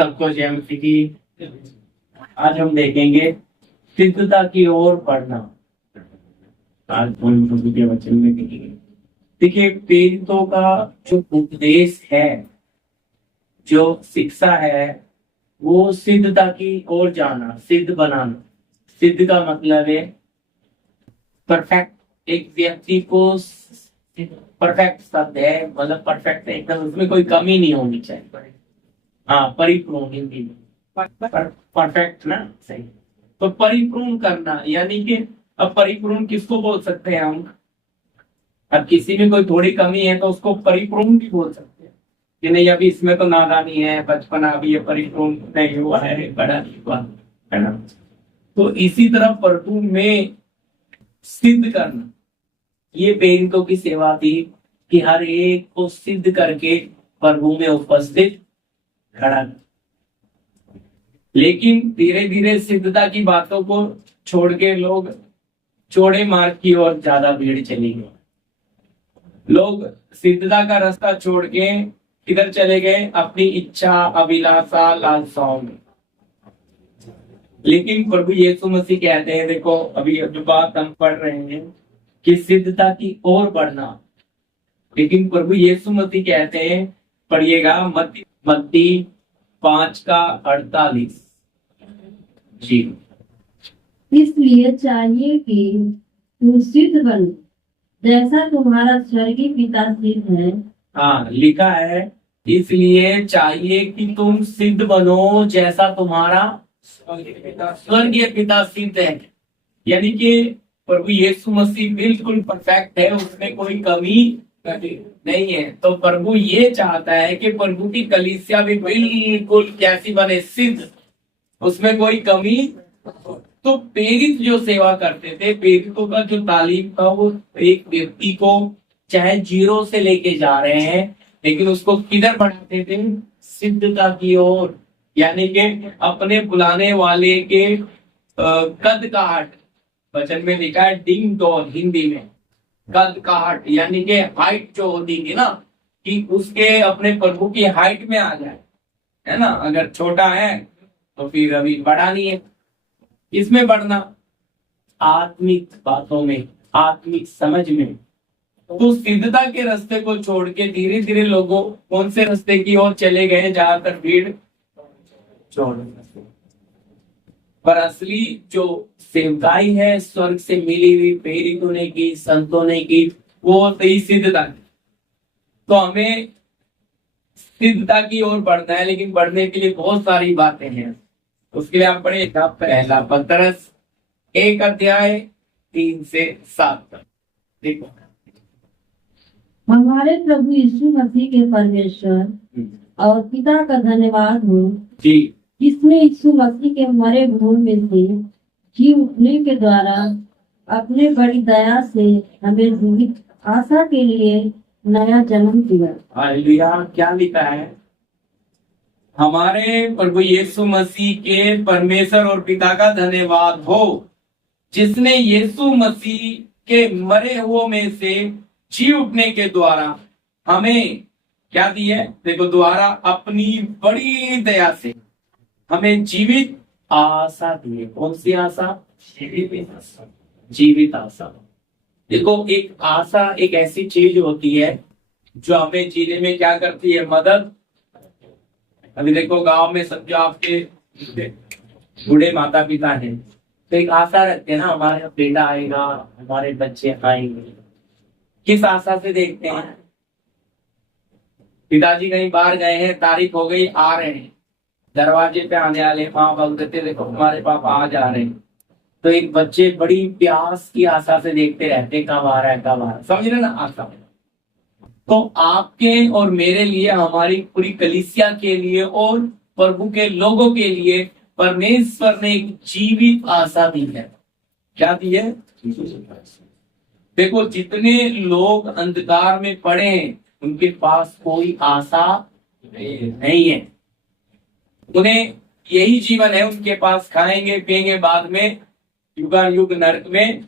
सबको जय मसीह की। आज हम देखेंगे सिद्धता की ओर बढ़ना। आज हम प्रभु के वचन में देखेंगे। देखिए, प्रेरितों का जो उपदेश है, जो शिक्षा है, वो सिद्धता की ओर जाना, सिद्ध बनाना। सिद्ध का मतलब है परफेक्ट। एक व्यक्ति को परफेक्ट शब्द है, मतलब परफेक्ट है एकदम, उसमें कोई कमी नहीं होनी चाहिए। हाँ, परिपूर्ण हिंदी में परफेक्ट ना, सही। तो परिपूर्ण करना यानी कि अब परिपूर्ण किसको बोल सकते हैं हम? अब किसी में कोई थोड़ी कमी है तो उसको परिपूर्ण भी बोल सकते हैं कि नहीं, अभी इसमें तो नादानी है, बचपना, अभी ये परिपूर्ण नहीं हुआ है, बड़ा नहीं हुआ है ना। तो इसी तरह प्रभु में सिद्ध करना, ये प्रेरितों की सेवा थी कि हर एक को सिद्ध करके प्रभु में उपस्थित खड़ा। लेकिन धीरे धीरे सिद्धता की बातों को छोड़ के लोग चौड़े मार्ग की ओर ज्यादा भीड़ चली गई। लोग सिद्धता का रास्ता छोड़ के किधर चले गए? अपनी इच्छा, अभिलाषा, लालसाओं में। लेकिन प्रभु यीशु मसीह कहते हैं, देखो अभी जो बात हम पढ़ रहे हैं कि सिद्धता की ओर बढ़ना, लेकिन प्रभु यीशु मसीह कहते हैं, पढ़िएगा मत्ती 5:48 जी। इसलिए चाहिए कि तुम सिद्ध बनो जैसा तुम्हारा स्वर्गीय पिता सिद्ध है। हाँ, लिखा है, इसलिए चाहिए कि तुम सिद्ध बनो जैसा तुम्हारा स्वर्गीय पिता सिद्ध है। यानी कि प्रभु यीशु मसीह बिल्कुल परफेक्ट है, उसमें कोई कमी नहीं है। तो प्रभु ये चाहता है कि प्रभु की कलीसिया भी बिल्कुल कैसी बने? सिद्ध, उसमें कोई कमी। तो प्रेरित जो सेवा करते थे, प्रेरितों का जो तालीम था, वो एक व्यक्ति को चाहे जीरो से लेके जा रहे हैं, लेकिन उसको किधर बढ़ाते थे? सिद्धता की ओर। यानी कि अपने बुलाने वाले के कद काठ, वचन में लिखा है डिंग डोल, हिंदी में कद काठ, यानी कि हाइट जो होती थी ना, कि उसके अपने प्रभु की हाइट में आ जाए, है ना। अगर छोटा है तो फिर अभी बड़ा नहीं है। इसमें बढ़ना आत्मिक बातों में, आत्मिक समझ में। तो सिद्धता के रास्ते को छोड़ के धीरे धीरे लोगों कौन से रास्ते की ओर चले गए? ज्यादातर भीड़ छोड़। पर असली जो सेवकाई है, स्वर्ग से मिली हुई, प्रेरितों ने की, संतों ने की, वो सही सिद्धता। तो हमें सिद्धता की ओर बढ़ना है, लेकिन बढ़ने के लिए बहुत सारी बातें हैं। उसके लिए आप पढ़े पहला पतरस 1:3-7 तक। देखो, हमारे प्रभु यीशु मसीह के परमेश्वर और पिता का धन्यवाद हो जी, जिसने यीशु मसीह के मरे हुओं में से जी उठने के द्वारा अपने बड़ी दया से हमें जीवित आशा के लिए नया जन्म दिया। हालेलुया। क्या लिखा है? हमारे प्रभु यीशु मसीह के परमेश्वर और पिता का धन्यवाद हो जिसने यीशु मसीह के मरे हुओं में से जी उठने के द्वारा हमें क्या दी है? देखो, द्वारा अपनी बड़ी दया से हमें जीवित आशा दी है। कौन सी आशा? जीवित आशा। देखो, एक आशा एक ऐसी चीज होती है जो हमें जीने में क्या करती है? मदद। अभी देखो, गांव में समझो आपके बूढ़े माता पिता हैं, तो एक आशा रखते हैं ना, हमारा बेटा आएगा, हमारे बच्चे आएंगे। किस आशा से देखते हैं? पिताजी कहीं बाहर गए हैं, तारीख हो गई, आ रहे हैं, दरवाजे पे आने वाले, माँ बाप देते, देखो हमारे पापा आ जा रहे हैं। तो एक बच्चे बड़ी प्यास की आशा से देखते रहते, कब आ रहा है, कब आ रहा है। समझ रहे ना आशा? तो आपके और मेरे लिए, हमारी पूरी कलीसिया के लिए और प्रभु के लोगों के लिए परमेश्वर ने एक जीवित आशा दी है। क्या दी है? देखो, जितने लोग अंधकार में पड़े हैं, उनके पास कोई आशा नहीं है। उन्हें यही जीवन है, उनके पास खाएंगे पिएंगे, बाद में युगानुयुग नरक में।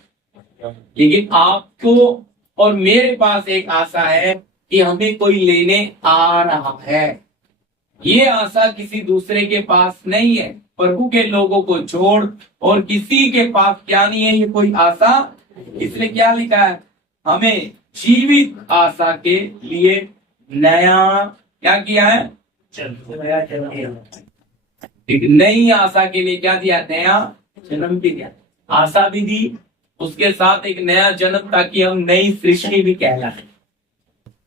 लेकिन आपको और मेरे पास एक आशा है कि हमें कोई लेने आ रहा है। ये आशा किसी दूसरे के पास नहीं है, प्रभु के लोगों को छोड़ और किसी के पास क्या नहीं है ये कोई आशा। इसलिए क्या लिखा है, हमें जीवित आशा के लिए नया क्या किया है, एक नई आशा के लिए क्या दिया, नया जन्म भी दिया। आशा भी दी, उसके साथ एक नया जन्म, ताकि हम नई सृष्टि भी कहलाए।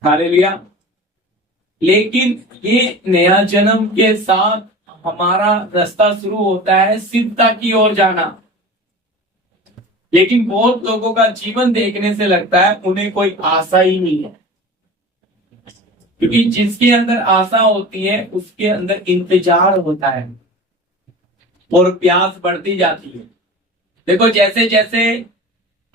हालेलुया। लेकिन ये नया जन्म के साथ हमारा रास्ता शुरू होता है सिद्धता की ओर जाना। लेकिन बहुत लोगों का जीवन देखने से लगता है उन्हें कोई आशा ही नहीं है, क्योंकि जिसके अंदर आशा होती है उसके अंदर इंतजार होता है और प्यास बढ़ती जाती है। देखो जैसे जैसे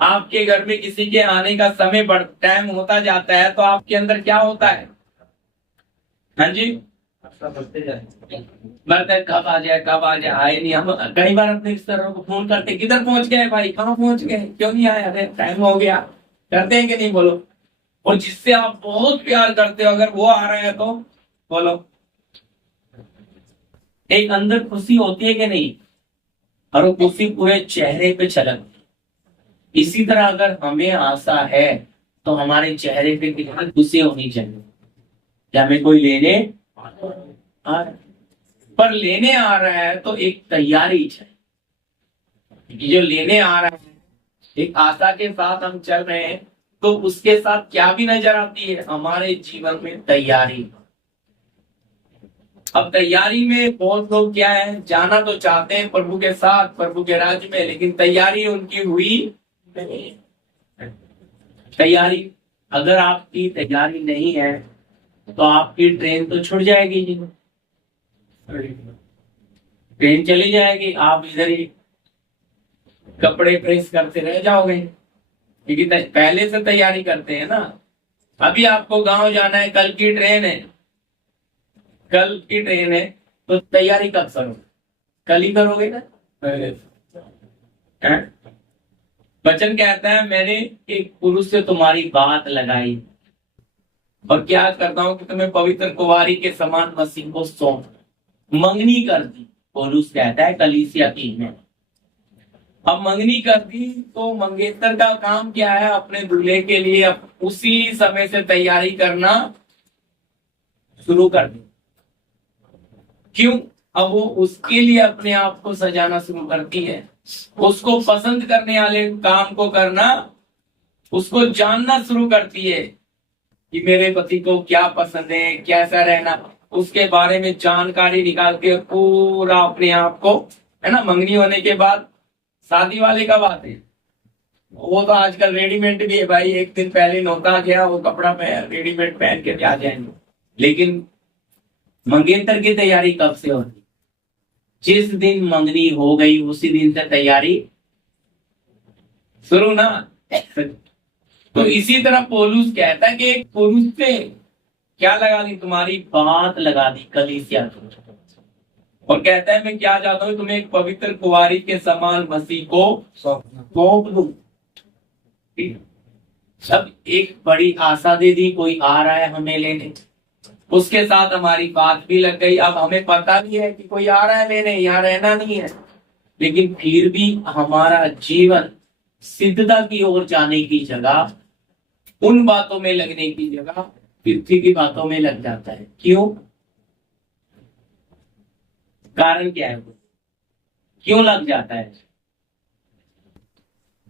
आपके घर में किसी के आने का समय टाइम होता जाता है तो आपके अंदर क्या होता है, हाँ जी, बढ़ते कब आ जाए कब आ जाए, आए नहीं। हम कई बार अपने रिश्तेदारों को फोन करते, किधर पहुंच गए भाई, कहाँ पहुंच गए, क्यों नहीं आए, अरे टाइम हो गया, करते हैं कि नहीं बोलो। और जिससे आप बहुत प्यार करते हो अगर वो आ रहा है तो बोलो, एक अंदर खुशी होती है कि नहीं, और वो खुशी पूरे चेहरे पे छलकती। इसी तरह अगर हमें आशा है तो हमारे चेहरे पे कितनी खुशी होनी चाहिए कि हमें कोई लेने आ रहा है। पर लेने आ रहा है तो एक तैयारी चाहिए। जो लेने आ रहा है, एक आशा के साथ हम चल रहे हैं, तो उसके साथ क्या भी नजर आती है, हमारे जीवन में तैयारी। अब तैयारी में बहुत लोग क्या है, जाना तो चाहते हैं प्रभु के साथ प्रभु के राज्य में, लेकिन तैयारी उनकी हुई नहीं। तैयारी, अगर आपकी तैयारी नहीं है तो आपकी ट्रेन तो छूट जाएगी जी, ट्रेन चली जाएगी, आप इधर ही कपड़े प्रेस करते रह जाओगे, क्योंकि पहले से तैयारी करते हैं ना। अभी आपको गांव जाना है, कल की ट्रेन है, कल की ट्रेन है, तो तैयारी कब करोगे, कल ही करोगे ना। वचन कहता है मैंने एक पुरुष से तुम्हारी बात लगाई और क्या करता हूं कि तुम्हें पवित्र कुंवारी के समान मसीह को सौंप, मंगनी कर दी। पौलुस कहता है कलीसिया की में, अब मंगनी कर दी तो मंगेतर का काम क्या है, अपने दूल्हे के लिए उसी समय से तैयारी करना शुरू कर दी। क्यों, अब वो उसके लिए अपने आप को सजाना शुरू करती है, उसको पसंद करने वाले काम को करना, उसको जानना शुरू करती है कि मेरे पति को क्या पसंद है, कैसा रहना, उसके बारे में जानकारी निकाल के पूरा अपने आप को, है ना। मंगनी होने के बाद शादी वाले कब आते हैं, वो तो आजकल रेडीमेड भी है भाई, एक दिन पहले नौता गया वो कपड़ा रेडीमेड पहन के आ जाएंगे। लेकिन मंगेतर की तैयारी कब से होती, जिस दिन मंगनी हो गई उसी दिन से तैयारी शुरू ना। तो इसी तरह पौलुस कहता है कि एक पुरुष से क्या लगा दी, तुम्हारी बात लगा दी कलीसिया को, और कहता है मैं क्या चाहता हूं, तुम्हें एक पवित्र कुंवारी के समान मसीह को सौंप दूं। सब एक बड़ी आशा दे दी, कोई आ रहा है हमें लेने, उसके साथ हमारी बात भी लग गई। अब हमें पता भी है कि कोई आ रहा है लेने, यहाँ रहना नहीं है, लेकिन फिर भी हमारा जीवन सिद्धता की ओर जाने की जगह, उन बातों में लगने की जगह पृथ्वी की बातों में लग जाता है। क्यों, कारण क्या है, वो क्यों लग जाता है।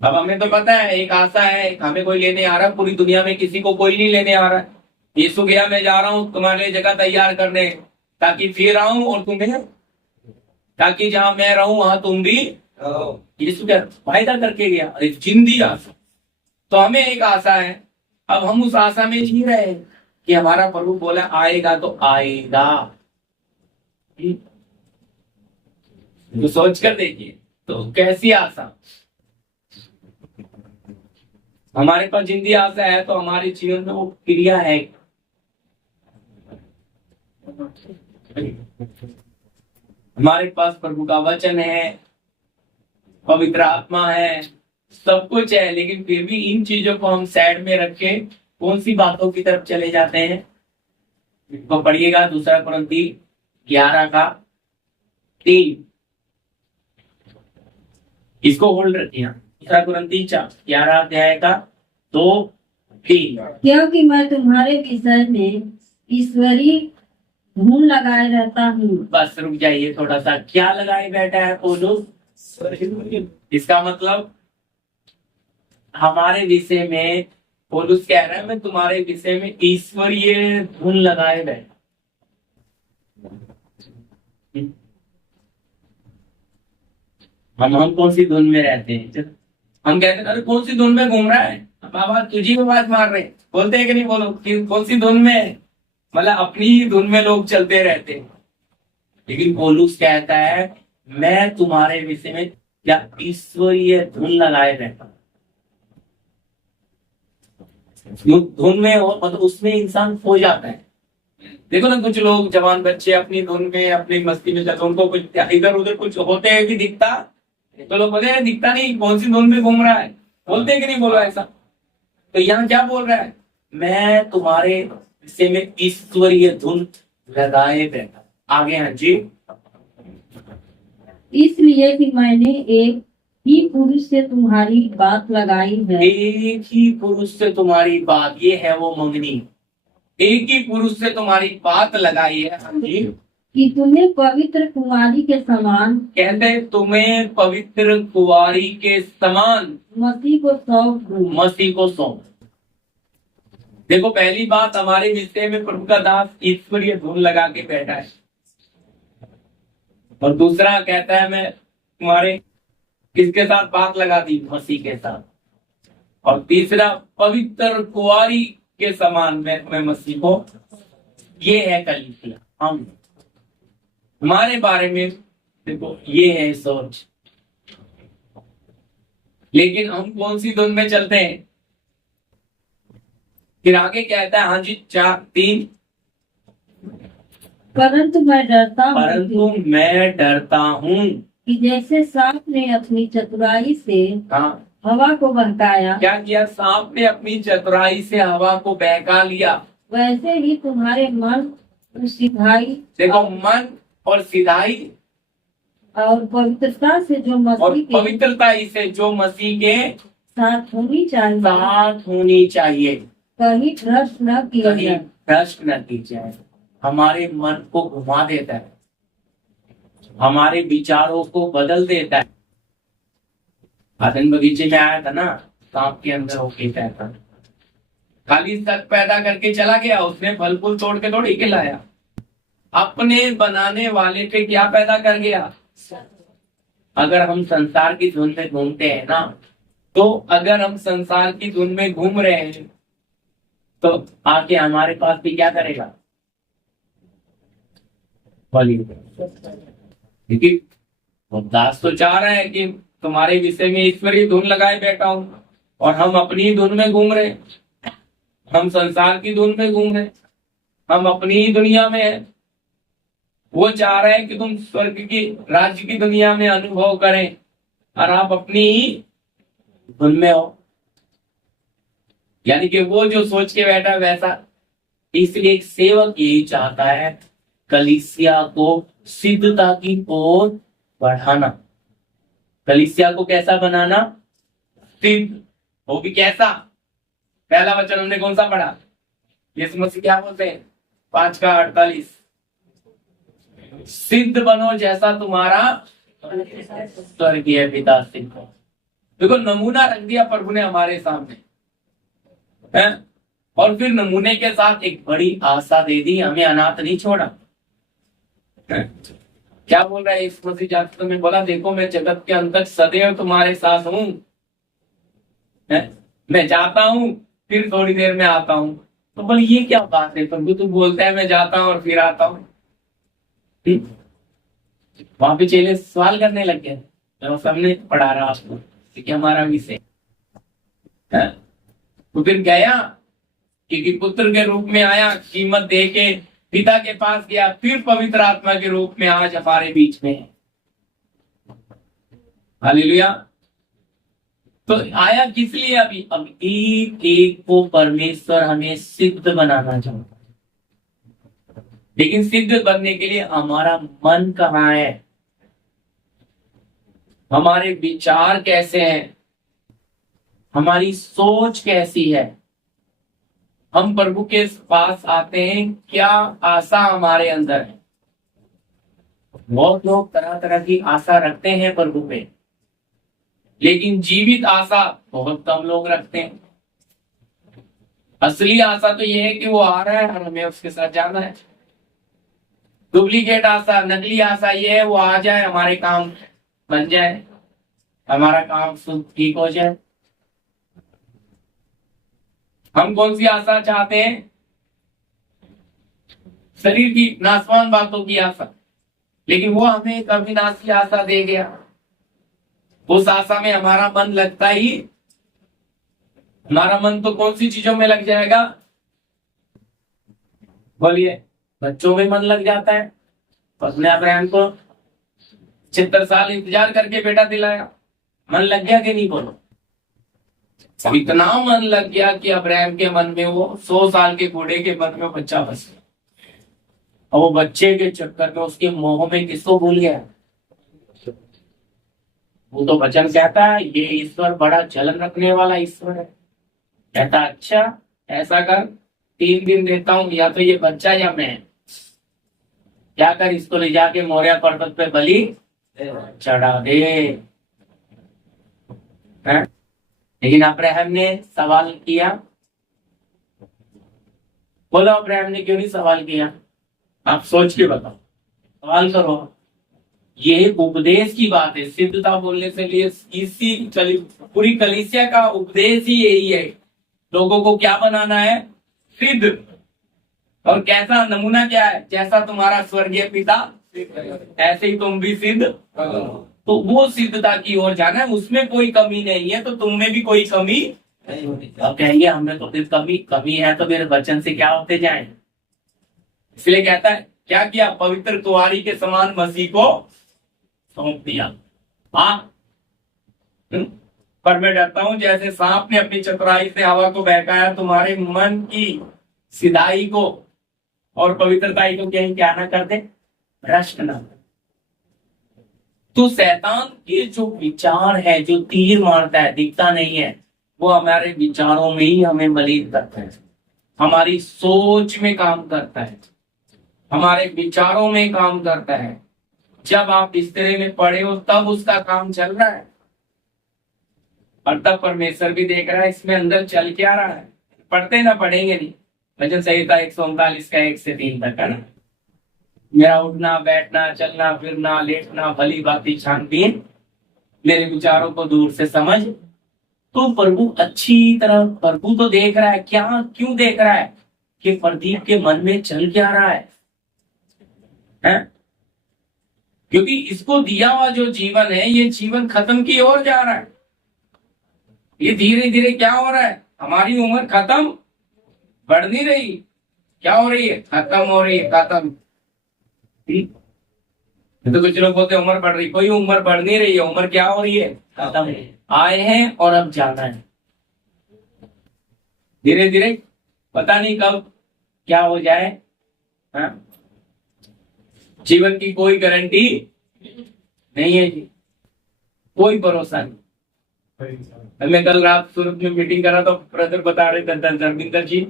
अब हमें तो पता है एक आशा है, हमें कोई लेने आ रहा है, पूरी दुनिया में किसी को कोई नहीं लेने आ रहा है। यीशु गया, मैं जा रहा हूं तुम्हारे लिए जगह तैयार करने, ताकि फिर आऊं और तुम्हें, ताकि जहां मैं रहूं वहां तुम भी। यीशु क्या फायदा करके गया, अरे जिंदी आशा। तो हमें एक आशा है, अब हम उस आशा में जी रहे हैं कि हमारा प्रभु बोला आएगा तो आएगा। तो सोच कर देखिए, तो कैसी आशा, हमारे पास जिंदी आशा है तो हमारे जीवन में वो क्रिया है। हमारे पास प्रभु का वचन है, पवित्र आत्मा है, सब कुछ है, लेकिन फिर भी इन चीजों को हम साइड में रख के कौन सी बातों की तरफ चले जाते हैं। तो पढ़िएगा 2 कुरिन्थी 11 का 3, इसको होल्ड रखिए। दूसरा कुरिन्थी 11 अध्याय का 2-3। क्योंकि मैं तुम्हारे विषय में ईश्वरीय धूल लगाए रहता हूँ। बस रुक जाइए थोड़ा सा। क्या लगाए बैठा है पौलुस? इसका मतलब हमारे विषय में पौलुस कह रहा है मैं तुम्हारे विषय में ईश्वरीय धुन लगाए बैठा। हम कौन सी धुन में रहते हैं? हम कहते हैं अरे कौन सी धुन में घूम रहा है बाबा, तुझी में बात मार रहे, बोलते हैं कि नहीं? बोलो कि कौन सी धुन में? मतलब अपनी ही धुन में लोग चलते रहते हैं। लेकिन पौलुस कहता है मैं तुम्हारे विषय में क्या ईश्वरीय धुन लगाए रहता। धुन में हो मतलब उसमें इंसान खो जाता है। देखो ना कुछ लोग जवान बच्चे अपनी धुन में अपनी मस्ती में चलते, उनको कुछ इधर उधर कुछ होते हैं कि दिखता, तो लोग बोलते हैं दिखता नहीं, कौन सी धुन में घूम रहा है, बोलते हैं कि नहीं? बोलो ऐसा। तो यहाँ क्या बोल रहा है? मैं तुम्हारे विषय में ईश्वरीय धुन लगाए बैठा। आगे हैं जी। इसलिए कि मैंने एक ही पुरुष से तुम्हारी बात लगाई है। एक ही पुरुष से तुम्हारी बात, ये है वो मंगनी। एक ही पुरुष से तुम्हारी बात लगाई है। हाँ जी। कि तुम्हें पवित्र कुमारी के समान, कहते हैं तुम्हें पवित्र कुंवारी के समान मसीह को सौंप दूं। मसीह को सौंप। देखो पहली बात हमारे विषय में प्रभु का दास ईश्वरीय धुन लगा के बैठा है, और दूसरा कहता है मैं तुम्हारे किसके साथ बात लगा दी? मसीह के साथ। और तीसरा पवित्र कुंवारी के समान मैं मसीह को। ये है कलीसिया। हम हमारे बारे में देखो ये है सोच। लेकिन हम कौन सी धुन में चलते हैं? फिर आगे कहता है हाँ जी 4-3। परंतु मैं डरता हूँ परंतु मैं डरता हूँ कि जैसे सांप ने अपनी चतुराई से हाँ हवा को बहकाया, क्या किया? सांप ने अपनी चतुराई से हवा को बहका लिया, वैसे ही तुम्हारे मन सिधाई देखो मन और सिधाई और पवित्रता से जो और मसीह के पवित्रता से जो मसीह के साथ होनी चाहिए, साथ होनी चाहिए, कहीं भ्रष्ट न किया कहीं जाए। भ्रष्ट न की जाए। हमारे मन को घुमा देता है, हमारे विचारों को बदल देता है। आदन बगीचे में आया था ना, सांप के अंदर होके था, खाली शक पैदा करके चला गया, उसने फल फूल तोड़ के थोड़ी खिलाया। अपने बनाने वाले पे क्या पैदा कर गया? अगर हम संसार की धुन में घूमते हैं ना, तो अगर हम संसार की धुन में घूम रहे हैं तो आके हमारे पास भी क्या करेगा? क्योंकि दास तो चाह रहा है कि तुम्हारे विषय में ईश्वरीय धुन लगाए बैठा हूं, और हम अपनी धुन में घूम रहे, हम संसार की धुन में घूम रहे, हम अपनी ही दुनिया में है। वो चाह रहे हैं कि तुम स्वर्ग की राज्य की दुनिया में अनुभव करें, और आप अपनी ही धुन में हो। यानी कि वो जो सोच के बैठा वैसा। इसलिए एक सेवक यही चाहता है, कलीसिया को सिद्धता की ओर बढ़ाना, कलीसिया को कैसा बनाना? सिद्ध। वो भी कैसा? पहला वचन हमने कौन सा पढ़ा? यीशु मसीह क्या बोलते हैं? 5:48 सिद्ध बनो जैसा तुम्हारा स्वर्गीय पिता सिद्ध हो। देखो नमूना रख दिया प्रभु ने हमारे सामने है, और फिर नमूने के साथ एक बड़ी आशा दे दी, हमें अनाथ नहीं छोड़ा है? क्या बोल रहा है इस मसीह जात में? बोला देखो मैं जगत के अंत तक सदैव तुम्हारे साथ हूं, मैं जाता हूं फिर थोड़ी देर में आता हूं। तो बोले ये क्या बात है प्रभु, तू बोलता है मैं जाता हूं और फिर आता हूं। वहां पे चेले सवाल करने लग गए, मैं सबने पढ़ा रहा आपको कि हमारा विषय है। तो फिर गया, क्योंकि पुत्र के रूप में आया, कीमत दे के पिता के पास गया, फिर पवित्र आत्मा के रूप में आज हमारे बीच में है। हालेलुया। तो आया किस लिए? अभी अब एक एक को परमेश्वर हमें सिद्ध बनाना चाहता है। लेकिन सिद्ध बनने के लिए हमारा मन कहाँ है, हमारे विचार कैसे हैं, हमारी सोच कैसी है, हम प्रभु के पास आते हैं, क्या आशा हमारे अंदर है। बहुत लोग तरह तरह की आशा रखते हैं प्रभु पे, लेकिन जीवित आशा बहुत कम लोग रखते हैं। असली आशा तो यह है कि वो आ रहा है और हमें उसके साथ जाना है। डुप्लीकेट आशा, नकली आशा ये है वो आ जाए, हमारे काम बन जाए, हमारा काम ठीक हो जाए। हम कौन सी आशा चाहते हैं? शरीर की नाशवान बातों की आशा, लेकिन वो हमें एक अविनाशी आशा दे गया। उस आशा में हमारा मन लगता ही, हमारा मन तो कौन सी चीजों में लग जाएगा? बोलिए, बच्चों में मन लग जाता है। उसने अब्राहम को 76 साल इंतजार करके बेटा दिलाया, मन लग गया कि नहीं? बोलो। अब इतना मन लग गया कि अब्राहम के मन में वो 100 साल के बूढ़े के मन में बच्चा बस गया, और वो बच्चे के चक्कर में उसके मोह में किसको भूल गया? वो तो वचन कहता है ये ईश्वर बड़ा जलन रखने वाला ईश्वर है। कहता अच्छा ऐसा कर, 3 दिन देता हूं, या तो ये बच्चा या मैं, क्या कर इसको ले जाके मोरिया पर्वत पे बलि चढ़ा दे। है? लेकिन अब्राहम ने सवाल किया। बोलो अब्राहम ने क्यों नहीं सवाल किया? आप सोच के बताओ, सवाल करो। ये उपदेश की बात है। सिद्धता बोलने से लिए इसी पूरी कलीसिया का उपदेश ही यही है, लोगों को क्या बनाना है? सिद्ध। और कैसा नमूना क्या है? जैसा तुम्हारा स्वर्गीय पिता ऐसे ही तुम भी सिद्ध। तो वो सिद्धता की ओर जाना है, उसमें कोई कमी नहीं है, तो तुम में भी कोई कमी नहीं होनी। अब कहेंगे हमें तो फिर कमी है, तो मेरे वचन से क्या होते जाए? इसलिए कहता है क्या किया? पवित्र कुंवारी के समान मसीह को सौंप दिया। हाँ, पर मैं डरता हूं जैसे सांप ने अपनी चतुराई से हवा को बहकाया, तुम्हारे मन की सिधाई को और पवित्रताई को कहीं क्या ना कर दे, भ्रष्ट ना कर। तो शैतान के जो विचार है, जो तीर मारता है, दिखता नहीं है, वो हमारे विचारों में ही हमें मलिन करता है, हमारी सोच में काम करता है, हमारे विचारों में काम करता है। जब आप बिस्तरे में पड़े हो तब उसका काम चल रहा है, और तब परमेश्वर भी देख रहा है इसमें अंदर चल क्या रहा है। पढ़ते ना पढ़ेंगे नहीं। भजन संहिता 139 का 1 से 3 तक है ना। मेरा उठना बैठना चलना फिरना लेटना भली बाती छानबीन, मेरे विचारों को दूर से समझ। तो प्रभु अच्छी तरह, प्रभु तो देख रहा है। क्या क्यों देख रहा है? कि प्रदीप के मन में चल क्या रहा है? क्योंकि इसको दिया हुआ जो जीवन है, ये जीवन खत्म की ओर जा रहा है। ये धीरे धीरे क्या हो रहा है? हमारी उम्र खत्म, बढ़ नहीं रही, क्या हो रही है? खत्म हो रही है, खत्म। तो कुछ लोग बोलते उम्र बढ़ रही, कोई उम्र बढ़ नहीं रही है, उम्र क्या हो रही है? खत्म। आए हैं और अब जाना है। धीरे धीरे पता नहीं कब क्या हो जाए। हाँ? जीवन की कोई गारंटी नहीं है जी, कोई भरोसा नहीं। मैं कल रात सूरत में मीटिंग करा तो ब्रदर बता रहे थे, धर्मिंदर जी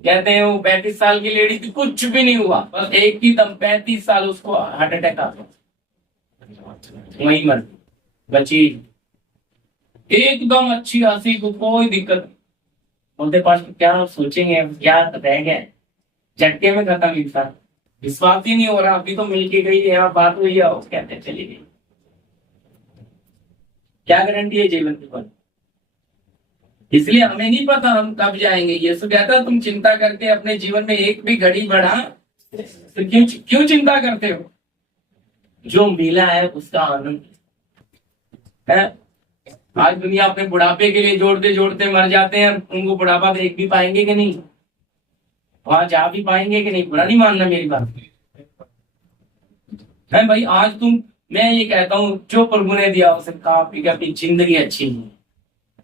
कहते हैं वो 35 साल की लेडी थी, कुछ भी नहीं हुआ, बस एक ही दम 35 साल उसको हार्ट अटैक आ गया, वहीं मर बची, एकदम अच्छी हंसी को, कोई दिक्कत। बोलते पास क्या सोचेंगे, क्या रह गए, झटके में खत्म इंसान। विश्वास ही नहीं हो रहा, अभी तो मिलके गई है, बात हुई है, कहते चली गई। क्या गारंटी है जीवन की? पर इसलिए हमें नहीं पता हम कब जाएंगे। यीशु कहता तुम चिंता करके अपने जीवन में एक भी घड़ी बढ़ा तो क्यों चिंता करते हो? जो मिला है उसका आनंद है। आज दुनिया अपने बुढ़ापे के लिए जोड़ते जोड़ते मर जाते हैं, उनको बुढ़ापा देख भी पाएंगे कि नहीं, वहां जा भी पाएंगे कि नहीं? बुरा नहीं मानना मेरी बात है भाई। आज मैं ये कहता हूँ जो प्रभु ने दिया उसे खा पी के अपनी जिंदगी अच्छी है।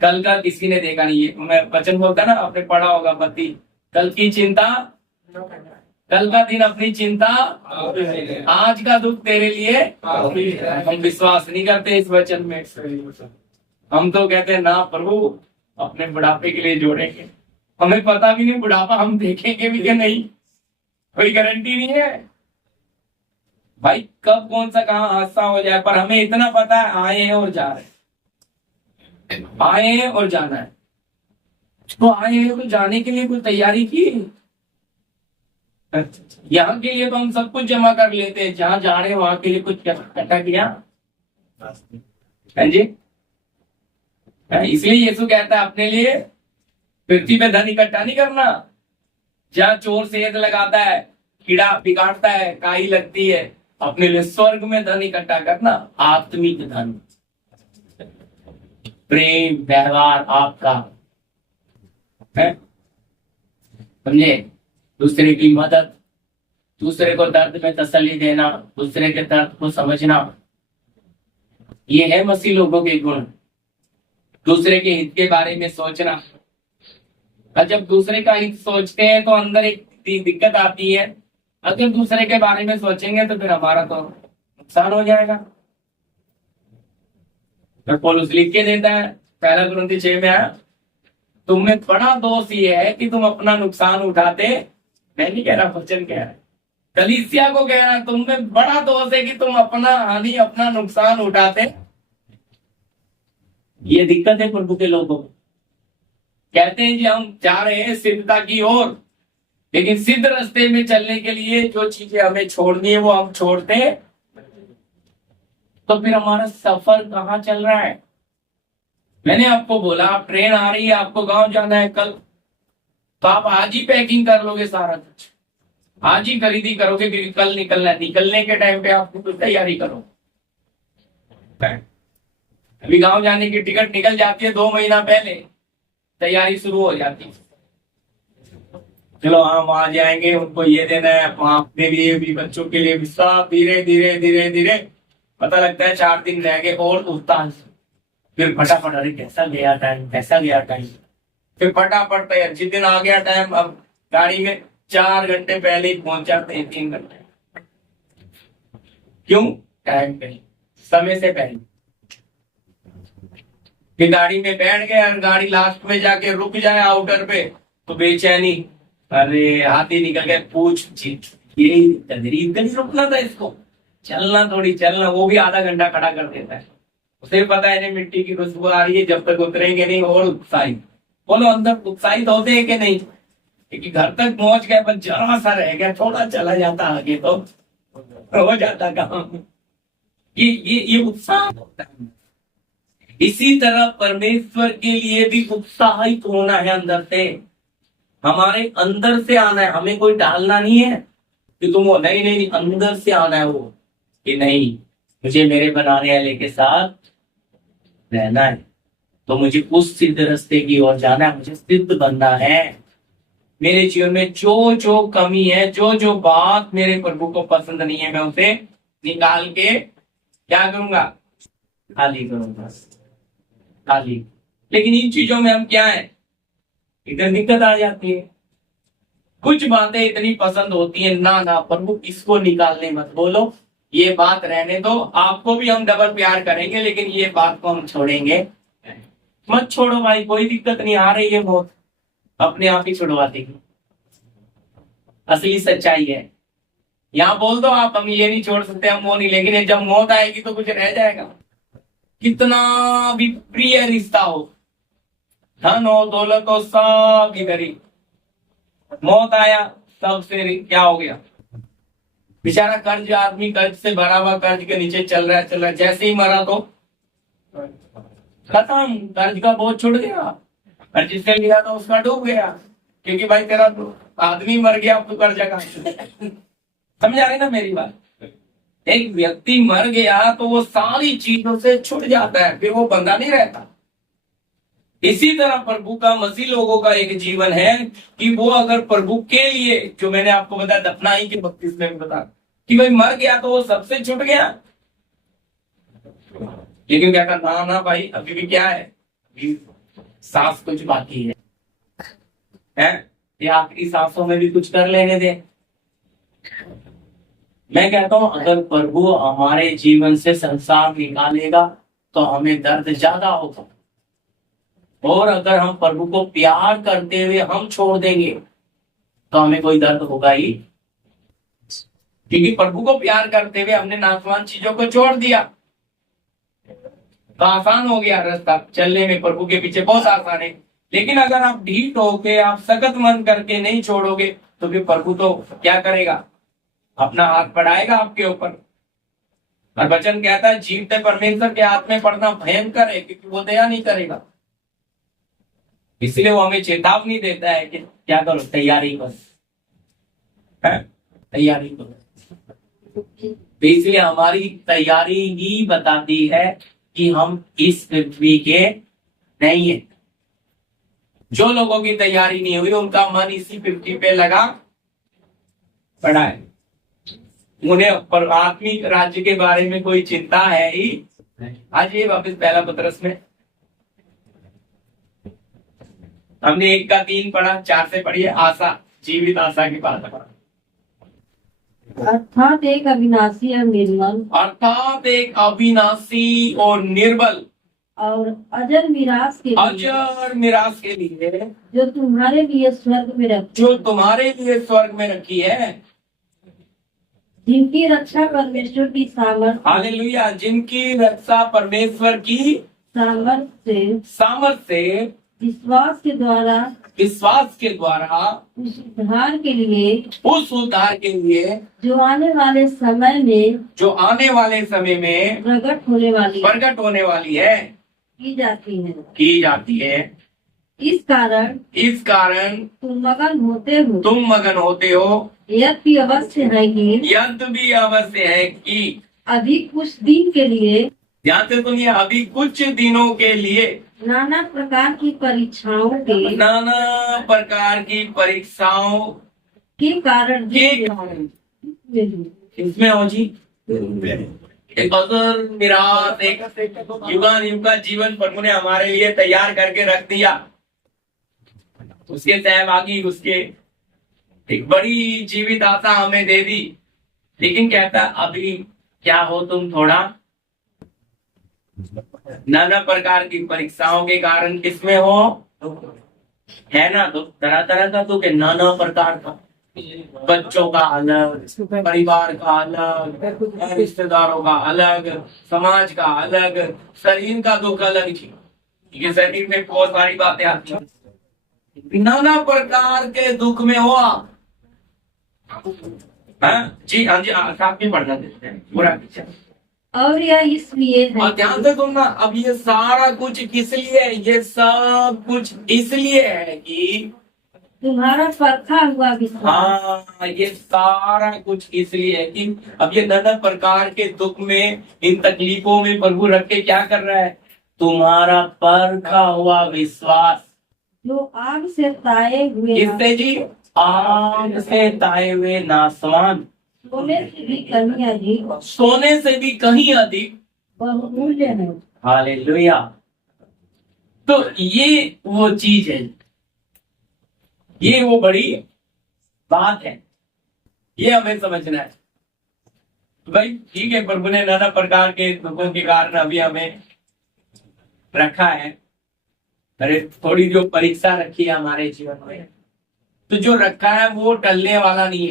कल का किसी ने देखा नहीं है। मैं वचन बोलता ना, आपने पढ़ा होगा, पति कल की चिंता कल का दिन अपनी चिंता, आज का दुख तेरे लिए। हम विश्वास नहीं करते इस वचन में। हम तो कहते हैं ना प्रभु अपने बुढ़ापे के लिए जोड़ेंगे। हमें पता भी नहीं बुढ़ापा हम देखेंगे भी कि नहीं, कोई गारंटी नहीं है भाई कब कौन सा कहाँ हादसा हो जाए। पर हमें इतना पता है आए हैं और जा रहे हैं, आए हैं और जाना है। तो आए हैं तो जाने के लिए कोई तैयारी की। यहाँ के लिए तो हम सब कुछ जमा कर लेते हैं, जहां जा रहे हैं वहां के लिए कुछ इकट्ठा किया है जी। इसलिए यीशु कहता है अपने लिए पृथ्वी पे धन इकट्ठा नहीं करना, जहाँ चोर सेंध लगाता है, कीड़ा बिगाड़ता है, काई लगती है। अपने लिए स्वर्ग में धन इकट्ठा करना, आत्मिक धन, प्रेम व्यवहार आपका है, समझे। दूसरे की मदद, दूसरे को दर्द में तसल्ली देना, दूसरे के दर्द को समझना, ये है मसीह लोगों के गुण। दूसरे के हित के बारे में सोचना। और जब दूसरे का हित सोचते हैं तो अंदर एक दिक्कत आती है, अगर दूसरे के बारे में सोचेंगे तो फिर हमारा तो नुकसान हो जाएगा। तो पौलुस लिख के देता है 1 कुरिन्थी 6 में, तुम में बड़ा दोष ये है कि तुम अपना नुकसान उठाते। मैं नहीं कह रहा, वचन कह रहा है, कलीसिया को कह रहा है, तुम में बड़ा दोष है कि तुम अपना हानि, अपना नुकसान उठाते। ये दिक्कत है प्रभु के लोगों को। कहते हैं कि हम जा रहे हैं सिद्धता की ओर, लेकिन सिद्ध रास्ते में चलने के लिए जो चीजें हमें छोड़नी है वो हम छोड़ते हैं, तो फिर हमारा सफर कहाँ चल रहा है। मैंने आपको बोला आप ट्रेन आ रही है, आपको गांव जाना है कल, तो आप आज ही पैकिंग कर लोगे, सारा कुछ आज ही खरीदी करोगे, क्योंकि कल निकलना है। निकलने के टाइम पे आपको कुछ तैयारी करो। अभी गांव जाने की टिकट निकल जाती है 2 महीना पहले, तैयारी शुरू हो जाती है। चलो हम वहां जाएंगे, उनको ये देना है, अपने लिए भी बच्चों के लिए भी, सब धीरे धीरे धीरे धीरे पता लगता है 4 दिन रह गए और उतार, फिर फटाफट, अरे कैसा गया टाइम, कैसा गया टाइम, फिर फटाफट तैयार। जिस दिन आ गया टाइम, अब गाड़ी में 4 घंटे पहले ही पहुंच जाते हैं, 3 घंटे। क्यों? टाइम पे, समय से पहले। फिर गाड़ी में बैठ गए और गाड़ी लास्ट में जाके रुक जाए आउटर पे तो बेचैनी, अरे हाथी निकल गए, पूछ जीत, यही तदरीन रुकना था इसको, चलना थोड़ी चलना, वो भी आधा घंटा खड़ा कर देता है। उसे पता है मिट्टी की खुशबू आ रही है, जब तक उतरेंगे नहीं। और उत्साहित, बोलो अंदर उत्साहित होते हैं कि नहीं, क्योंकि घर तक पहुंच गए, बस जरा सा रह गया, थोड़ा चला जाता आगे तो हो जाता काम। ये उत्साह होता है। इसी तरह परमेश्वर के लिए भी उत्साहित होना है, अंदर से, हमारे अंदर से आना है। हमें कोई डालना नहीं है कि तुम वो, नहीं नहीं, अंदर से आना है वो, कि नहीं मुझे मेरे बनाने वाले के साथ रहना है, तो मुझे उस सिद्ध रास्ते की ओर जाना है, मुझे सिद्ध बनना है। मेरे जीवन में जो जो कमी है, जो जो बात मेरे प्रभु को पसंद नहीं है, मैं उसे निकाल के क्या करूंगा? खाली करूंगा, खाली। लेकिन इन चीजों में हम क्या है, इधर दिक्कत आ जाती है। कुछ बातें इतनी पसंद होती है, ना ना प्रभु इसको निकालने मत, बोलो ये बात रहने दो, आपको भी हम डबल प्यार करेंगे, लेकिन ये बात को हम छोड़ेंगे मत। छोड़ो भाई, कोई दिक्कत नहीं, आ रही है मौत, अपने आप ही छुड़वा देगी। असली सच्चाई है। यहाँ बोल दो आप, हम ये नहीं छोड़ सकते, हम वो नहीं, लेकिन जब मौत आएगी तो कुछ रह जाएगा। कितना भी प्रिय रिश्ता हो, धन हो, दौलत हो, सब इधर ही। मौत आया तब से क्या हो गया? बेचारा कर्ज आदमी, कर्ज से भरा हुआ, कर्ज के नीचे चल रहा है, जैसे ही मरा तो खत्म, कर्ज का बोझ छूट गया, और जिससे लिया था उसका डूब गया, क्योंकि भाई तेरा आदमी मर गया, अब तू कर्जा कहाँ से? समझ आ रही ना मेरी बात? एक व्यक्ति मर गया तो वो सारी चीजों से छूट जाता है, फिर वो बंदा नहीं रहता। इसी तरह प्रभु का, मसीह लोगों का एक जीवन है कि वो अगर प्रभु के लिए, जो मैंने आपको बताया दफनाई के 32 में बता, कि भाई मर गया तो वो सबसे छूट गया। लेकिन क्या कहता, ना ना भाई अभी भी क्या है, सांस कुछ बाकी है, ये आखिरी सांसों में भी कुछ कर लेने दे। मैं कहता हूं अगर प्रभु हमारे जीवन से संसार निकालेगा तो हमें दर्द ज्यादा होगा, और अगर हम प्रभु को प्यार करते हुए हम छोड़ देंगे तो हमें कोई दर्द होगा ही, क्योंकि प्रभु को प्यार करते हुए हमने नाशवान चीजों को छोड़ दिया तो आसान हो गया रास्ता चलने में, प्रभु के पीछे बहुत आसान है। लेकिन अगर आप ढीठ होके आप सख्त मन करके नहीं छोड़ोगे तो फिर प्रभु तो क्या करेगा, अपना हाथ बढ़ाएगा आपके ऊपर। और वचन कहता है जीवते परमेश्वर के हाथ में पड़ना भयंकर है, क्योंकि वो दया नहीं करेगा। इसलिए वो हमें चेतावनी देता है कि क्या करो, तैयारी करो, तैयारी करो। तो इसलिए हमारी तैयारी ही बताती है कि हम इस पृथ्वी के नहीं है। जो लोगों की तैयारी नहीं हुई उनका मन इसी पृथ्वी पे लगा पड़ा है, उन्हें आत्मिक राज्य के बारे में कोई चिंता है ही। आज ये वापस पहला पत्रस में हमने 1:3 पढ़ा, 4 से पढ़िए, आशा, जीवित आशा की बात पढ़ा। अर्थात एक अविनाशी और निर्मल, अर्थात एक अविनाशी और निर्बल और अजर मिरास के लिए, अजर मिरास के लिए जो तुम्हारे लिए स्वर्ग में रखी, जो तुम्हारे लिए स्वर्ग में रखी है, जिनकी रक्षा परमेश्वर की सामर्थ, हालेलुया, जिनकी रक्षा परमेश्वर की सामर्थ से विश्वास के द्वारा उस उद्धार के लिए जो आने वाले समय में प्रकट होने वाली है की जाती है। इस कारण तुम मगन होते हो, यद भी अवश्य है कि अभी कुछ दिन के लिए, ध्यान से सुनिए, अभी कुछ दिनों के लिए नाना प्रकार की परीक्षाओं के कारण इसमें हो जी एक अजर मिरास, एक युगानुयुग का जीवन प्रभु ने हमारे लिए तैयार करके रख दिया। उसके सहभागी, उसके एक बड़ी जीवित आशा हमें दे दी। लेकिन कहता अभी क्या हो तुम थोड़ा नाना प्रकार की परीक्षाओं के कारण किसमें हो, है ना, तो तरह तरह का दुख है, नाना प्रकार का, बच्चों का अलग, परिवार का अलग, रिश्तेदारों का अलग, समाज का अलग, शरीर का दुख अलग जी, क्योंकि शरीर में बहुत सारी बातें आती हैं। नाना प्रकार के दुख में हो आप, जी हाँ जी, साथ में पढ़ना देते हैं पूरा पीछे। और यह इसलिए है, और ध्यान से सुनना, अब ये सारा कुछ किस लिए है, ये सब कुछ इसलिए है कि तुम्हारा परखा हुआ विश्वास। हाँ, ये सारा कुछ इसलिए है कि अब ये नाना प्रकार के दुख में, इन तकलीफों में प्रभु रख के क्या कर रहा है, तुम्हारा परखा हुआ विश्वास, जो आग से ताए हुए, किससे जी, आग से ताए हुए नासवान, सोने से भी कहीं अधिक बहुमूल्य है। हालेलुया। तो ये वो चीज है, ये वो बड़ी बात है, ये हमें समझना है। तो भाई ठीक है, प्रभु ने नाना प्रकार के दुखों के कारण अभी हमें रखा है, अरे थोड़ी जो परीक्षा रखी है हमारे जीवन में, तो जो रखा है वो टलने वाला नहीं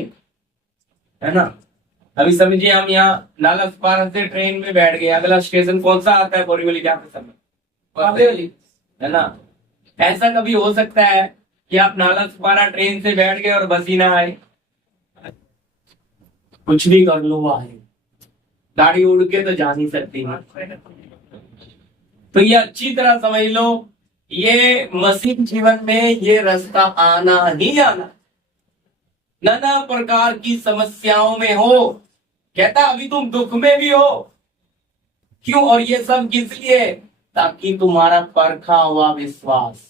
है ना। अभी समझिए हम यहाँ नाला सुपारा से ट्रेन में बैठ गए, अगला स्टेशन कौन सा आता है, बोरीवली जाते समय, है ना। ऐसा कभी हो सकता है कि आप नाला सुपारा ट्रेन से बैठ गए और बस ही ना आए, कुछ भी कर लो आए, गाड़ी उड़ के तो जा नहीं सकती। तो ये अच्छी तरह समझ लो, ये मसीह जीवन में ये रास्ता आना ही आना। नाना प्रकार की समस्याओं में हो, कहता अभी तुम दुख में भी हो, क्यों, और ये सब किस लिए, ताकि तुम्हारा परखा हुआ विश्वास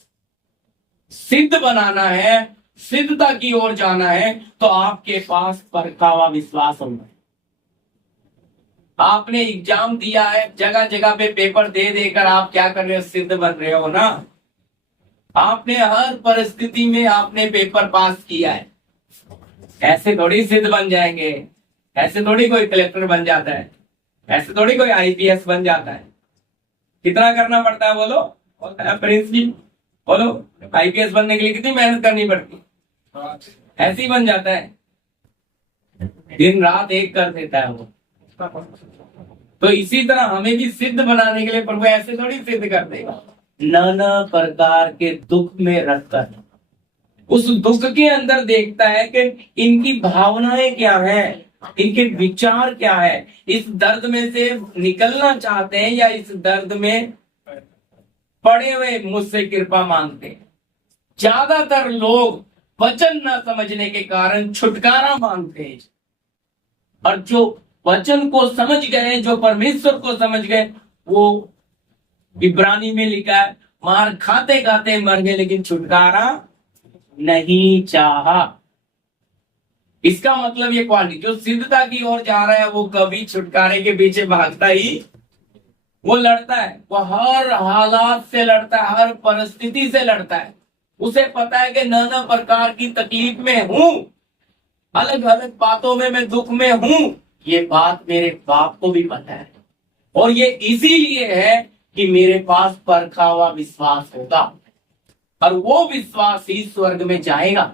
सिद्ध बनाना है, सिद्धता की ओर जाना है, तो आपके पास परखा हुआ विश्वास होना है। आपने एग्जाम दिया है, जगह जगह पे पेपर दे देकर आप क्या कर रहे हो, सिद्ध बन रहे हो ना। आपने हर परिस्थिति में आपने पेपर पास किया है, ऐसे थोड़ी सिद्ध बन जाएंगे, ऐसे थोड़ी कोई कलेक्टर बन जाता है, ऐसे थोड़ी कोई आईपीएस बन जाता है। कितना करना पड़ता है बोलो प्रिंस जी, बोलो आईपीएस बनने के लिए कितनी मेहनत करनी पड़ती है? ऐसे ही बन जाता है, दिन रात एक कर देता है वो। तो इसी तरह हमें भी सिद्ध बनाने के लिए प्रभु ऐसे थोड़ी सिद्ध कर देगा, नाना प्रकार के दुख में रखकर उस दुख के अंदर देखता है कि इनकी भावनाएं क्या है, इनके विचार क्या है, इस दर्द में से निकलना चाहते हैं या इस दर्द में पड़े हुए मुझसे कृपा मांगते हैं। ज्यादातर लोग वचन न समझने के कारण छुटकारा मांगते हैं, और जो वचन को समझ गए, जो परमेश्वर को समझ गए, वो इब्रानी में लिखा है मार खाते खाते मर गए लेकिन छुटकारा नहीं चाहा। इसका मतलब ये क्वालिटी, जो सिद्धता की ओर जा रहा है वो कभी छुटकारे के पीछे भागता ही, वो लड़ता है, वो हर हालात से लड़ता है, हर परिस्थिति से लड़ता है। उसे पता है कि नाना प्रकार की तकलीफ में हूं, अलग अलग बातों में मैं दुख में हूं, ये बात मेरे बाप को भी पता है, और ये इसीलिए है कि मेरे पास परखा हुआ विश्वास होगा, और वो विश्वास ही स्वर्ग में जाएगा।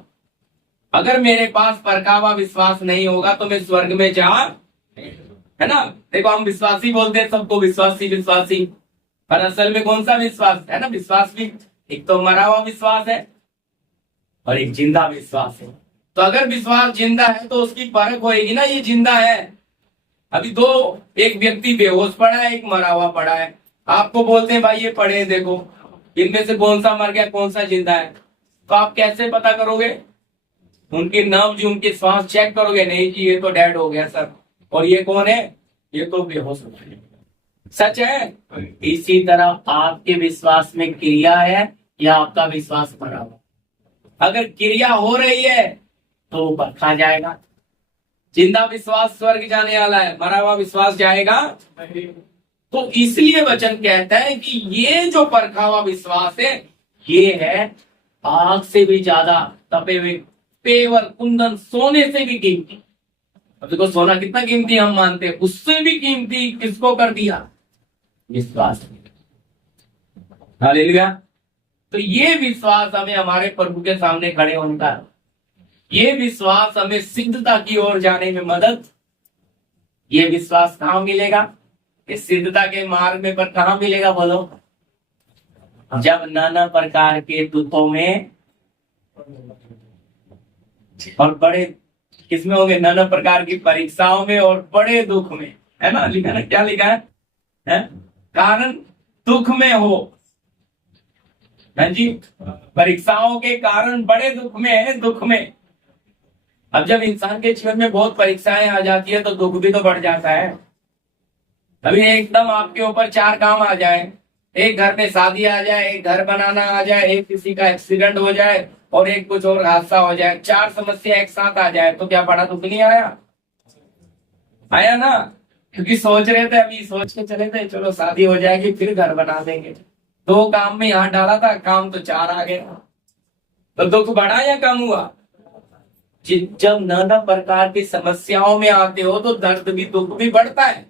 अगर मेरे पास परखा हुआ विश्वास नहीं होगा तो मैं स्वर्ग में जा, है ना। देखो हम विश्वासी बोलते हैं सबको, विश्वासी विश्वासी, पर असल में कौन सा विश्वास है ना, विश्वास भी एक तो मरा हुआ विश्वास है और एक जिंदा विश्वास है। तो अगर विश्वास जिंदा है तो उसकी परख होएगी ना, ये जिंदा है। अभी दो, एक व्यक्ति बेहोश पड़ा है, एक मरा हुआ पड़ा है, आपको बोलते हैं भाई ये पड़े हैं, देखो इनमें से कौन सा मर गया कौन सा जिंदा है, तो आप कैसे पता करोगे? उनके नब्ज, उनके श्वास चेक करोगे? नहीं जी ये तो डेड हो गया सर, और ये कौन है? ये तो बेहोश हो गया। सच है। इसी तरह आपके विश्वास में क्रिया है या आपका विश्वास मरा हुआ? अगर क्रिया हो रही है तो परखा जाएगा। जिंदा विश्वास स्वर्ग जाने वाला है, मरा हुआ विश्वास जाएगा। तो इसलिए वचन कहता है कि ये जो परखा हुआ विश्वास है, ये है आग से भी ज्यादा तपे हुए पेवर, कुंदन, सोने से भी कीमती। अब देखो सोना कितना कीमती हम मानते हैं, उससे भी कीमती किसको कर दिया? विश्वास। हालेलुया। तो ये विश्वास हमें हमारे प्रभु के सामने खड़े होने का, ये विश्वास हमें सिद्धता की ओर जाने में मदद। ये विश्वास कहाँ मिलेगा? इस सिद्धता के मार्ग में पर कहाँ मिलेगा बोलो? जब नाना प्रकार के दुखों में और बड़े, किसमें होंगे? नाना प्रकार की परीक्षाओं में और बड़े दुख में, है ना। लिखा ना, क्या लिखा है? कारण दुख में हो, है जी। परीक्षाओं के कारण बड़े दुख में है, दुख में। अब जब इंसान के जीवन में बहुत परीक्षाएं आ जाती है तो दुख भी तो बढ़ जाता है। अभी एकदम आपके ऊपर 4 काम आ जाए, एक घर में शादी आ जाए, एक घर बनाना आ जाए, एक किसी का एक्सीडेंट हो जाए और एक कुछ और हादसा हो जाए, 4 समस्या एक साथ आ जाए, तो क्या बड़ा दुख नहीं आया? आया ना। क्योंकि सोच रहे थे, अभी सोच के चले थे चलो शादी हो जाएगी फिर घर बना देंगे, 2 काम में यहाँ डाला था, काम तो 4 आ गया, तो दुख बढ़ा या कम हुआ? जब नाना प्रकार की समस्याओं में आते हो तो दर्द भी, दुख भी बढ़ता है।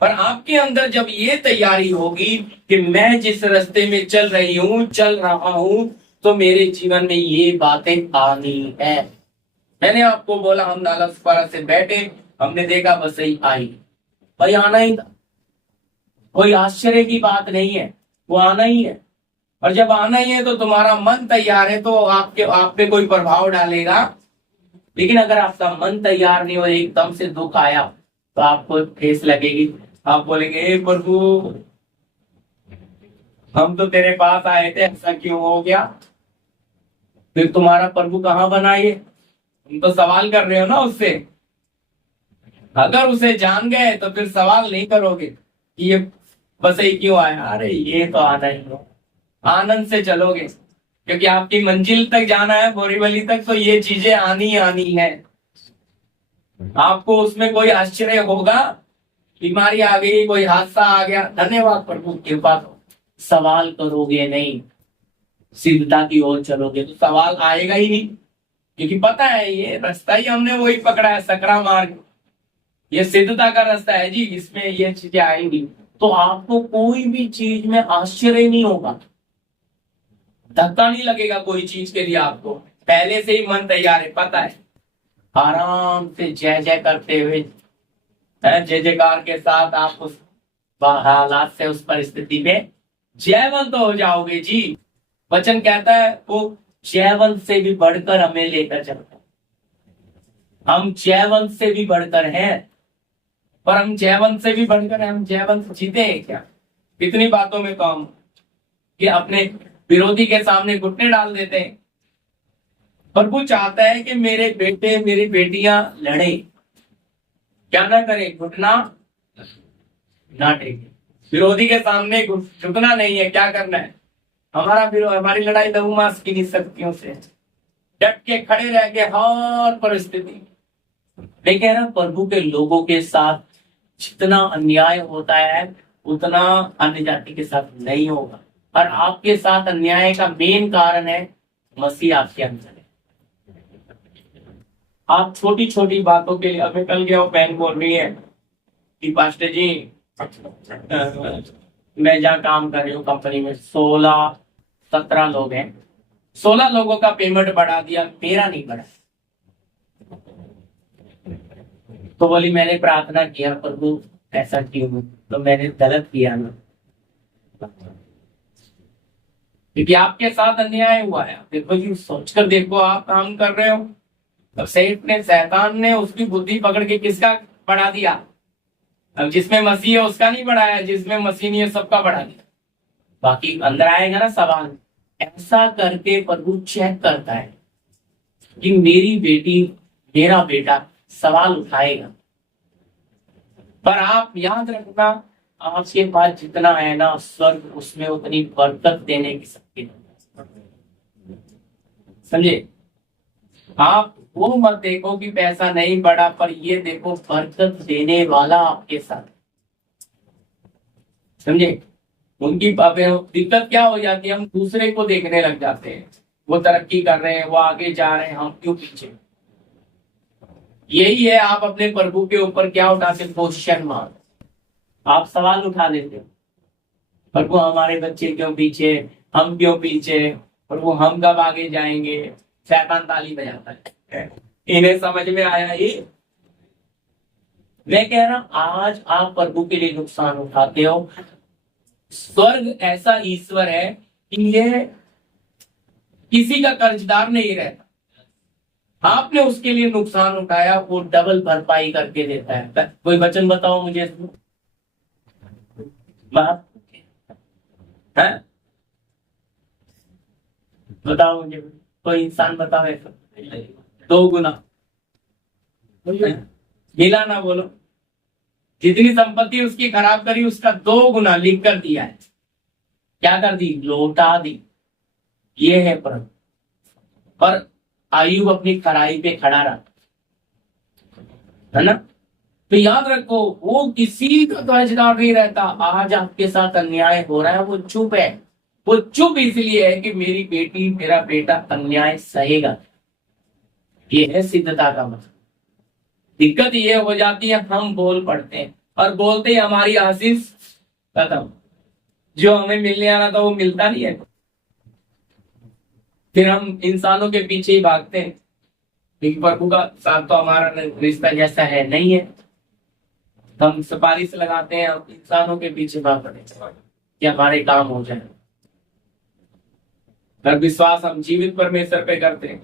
पर आपके अंदर जब ये तैयारी होगी कि मैं जिस रास्ते में चल रही हूं, चल रहा हूं, तो मेरे जीवन में ये बातें आनी है। मैंने आपको बोला हम नालसपारा से बैठे, हमने देखा बस यही आई, भाई आना ही था, कोई आश्चर्य की बात नहीं है, वो आना ही है। और जब आना ही है तो तुम्हारा मन तैयार है तो आप पे कोई प्रभाव डालेगा। लेकिन अगर आपका मन तैयार नहीं हो, एकदम से दुख आया तो आपको ठेस लगेगी, आप बोलेंगे हे प्रभु हम तो तेरे पास आए थे, ऐसा क्यों हो गया? फिर तुम्हारा प्रभु कहाँ बना? ये तुम तो सवाल कर रहे हो ना उससे। अगर उसे जान गए तो फिर सवाल नहीं करोगे कि ये बस ही क्यों आया। अरे ये तो आना ही हो, आनंद से चलोगे, क्योंकि आपकी मंजिल तक जाना है, बोरीवली तक, तो ये चीजें आनी है। आपको उसमें कोई आश्चर्य होगा, बीमारी आ गई, कोई हादसा आ गया, धन्यवाद प्रभु कृपा, सवाल करोगे नहीं, सिद्धता की ओर चलोगे तो सवाल आएगा ही नहीं। क्योंकि पता है ये रास्ता ही हमने वही पकड़ा है, सकरा मार्ग, ये सिद्धता का रास्ता है जी, इसमें ये चीजें आएंगी तो आपको कोई भी चीज में आश्चर्य नहीं होगा, धक्का नहीं लगेगा कोई चीज के लिए, आपको पहले से ही मन तैयार है, पता है, आराम से जय जय करते हुए, जय जयकार के साथ आप उस हालात से, उस परिस्थिति में जयवंत हो जाओगे जी। वचन कहता है वो जयवंत से भी बढ़कर हमें लेकर चलता है, हम जयवंत से भी बढ़कर हैं, पर हम जयवंत से भी बढ़कर हैं, हम जयवंत जीते हैं क्या? कितनी बातों में तो हम कि अपने विरोधी के सामने घुटने डाल देते हैं। प्रभु चाहता है कि मेरे बेटे मेरी बेटियां लड़े, क्या ना करे, घुटना ना टेके, विरोधी के सामने झुकना नहीं है, क्या करना है, हमारी लड़ाई लहू मांस की शक्तियों से, डट के खड़े रह के हर परिस्थिति। मैं कह रहा प्रभु के लोगों के साथ जितना अन्याय होता है उतना अन्य जाति के साथ नहीं होगा, और आपके साथ अन्याय का मेन कारण है मसीह आपके अंदर है। आप छोटी छोटी बातों के लिए, अभी कल गया वो बहन बोल रही है कि पास्टर जी मैं जहाँ काम कर रही हूँ कंपनी में 16-17 लोग हैं, 16 लोगों का पेमेंट बढ़ा दिया, मेरा नहीं बढ़ा। तो बोली मैंने प्रार्थना किया प्रभु ऐसा क्यों, तो मैंने गलत किया ना, क्योंकि आपके साथ अन्याय हुआ है। देखो जी, सोचकर देखो, आप काम कर रहे हो, अब शैतान ने उसकी बुद्धि पकड़ के किसका बढ़ा दिया, अब जिसमें मसीह है उसका नहीं बढ़ाया, जिसमें मसीह नहीं है सबका बढ़ा दिया। बाकी अंदर आएगा ना सवाल, ऐसा करके प्रभु चेक करता है कि मेरी बेटी मेरा बेटा सवाल उठाएगा। पर आप याद रखना, आपके पास जितना है ना स्वर्ग, उसमें उतनी बरकत देने की शक्ति, समझे? आप वो मत देखो कि पैसा नहीं बढ़ा, पर ये देखो बरकत देने वाला आपके साथ, समझे? उनकी दिक्कत क्या हो जाती है, हम दूसरे को देखने लग जाते हैं, वो तरक्की कर रहे हैं, वो आगे जा रहे हैं, हम क्यों पीछे। यही है, आप अपने प्रभु के ऊपर क्या उठाते, क्वेश्चन मार्क, आप सवाल उठा देते हो, प्रभु हमारे बच्चे क्यों पीछे, हम क्यों पीछे, प्रभु हम कब आगे जाएंगे। शैतान ताली बजाता है, इन्हें समझ में आया ये? मैं कह रहा हूं आज आप प्रभु के लिए नुकसान उठाते हो। स्वर्ग ऐसा ईश्वर है कि ये किसी का कर्जदार नहीं रहता, आपने उसके लिए नुकसान उठाया, वो डबल भरपाई करके देता है। कोई वचन बताओ मुझे इसमें, है? बताओ मुझे, कोई इंसान बताओ ऐसा, 2 गुना मिला ना, बोलो। जितनी संपत्ति उसकी खराब करी उसका 2 गुना लिख कर दिया है, क्या कर दी, लौटा दी। ये है प्रभु। पर आयुब अपनी खराई पे खड़ा रहा, है ना? तो याद रखो, वो किसी का कर्जदार नहीं रहता। आज आपके साथ अन्याय हो रहा है, वो चुप है, वो चुप इसलिए है कि मेरी बेटी मेरा बेटा अन्याय सहेगा। ये है सिद्धता का मतलब। दिक्कत ये हो जाती है, हम बोल पड़ते हैं और बोलते ही हमारी आशीष खत्म, जो हमें मिलने आना था वो मिलता नहीं है, फिर हम इंसानों के पीछे ही भागते हैं। लेकिन प्रभु का साथ तो हमारा रिश्ता जैसा है नहीं है, हम सिफारिश लगाते हैं, हम इंसानों के पीछे भागते हैं कि हमारे काम हो जाए। पर विश्वास हम जीवित परमेश्वर पे करते हैं।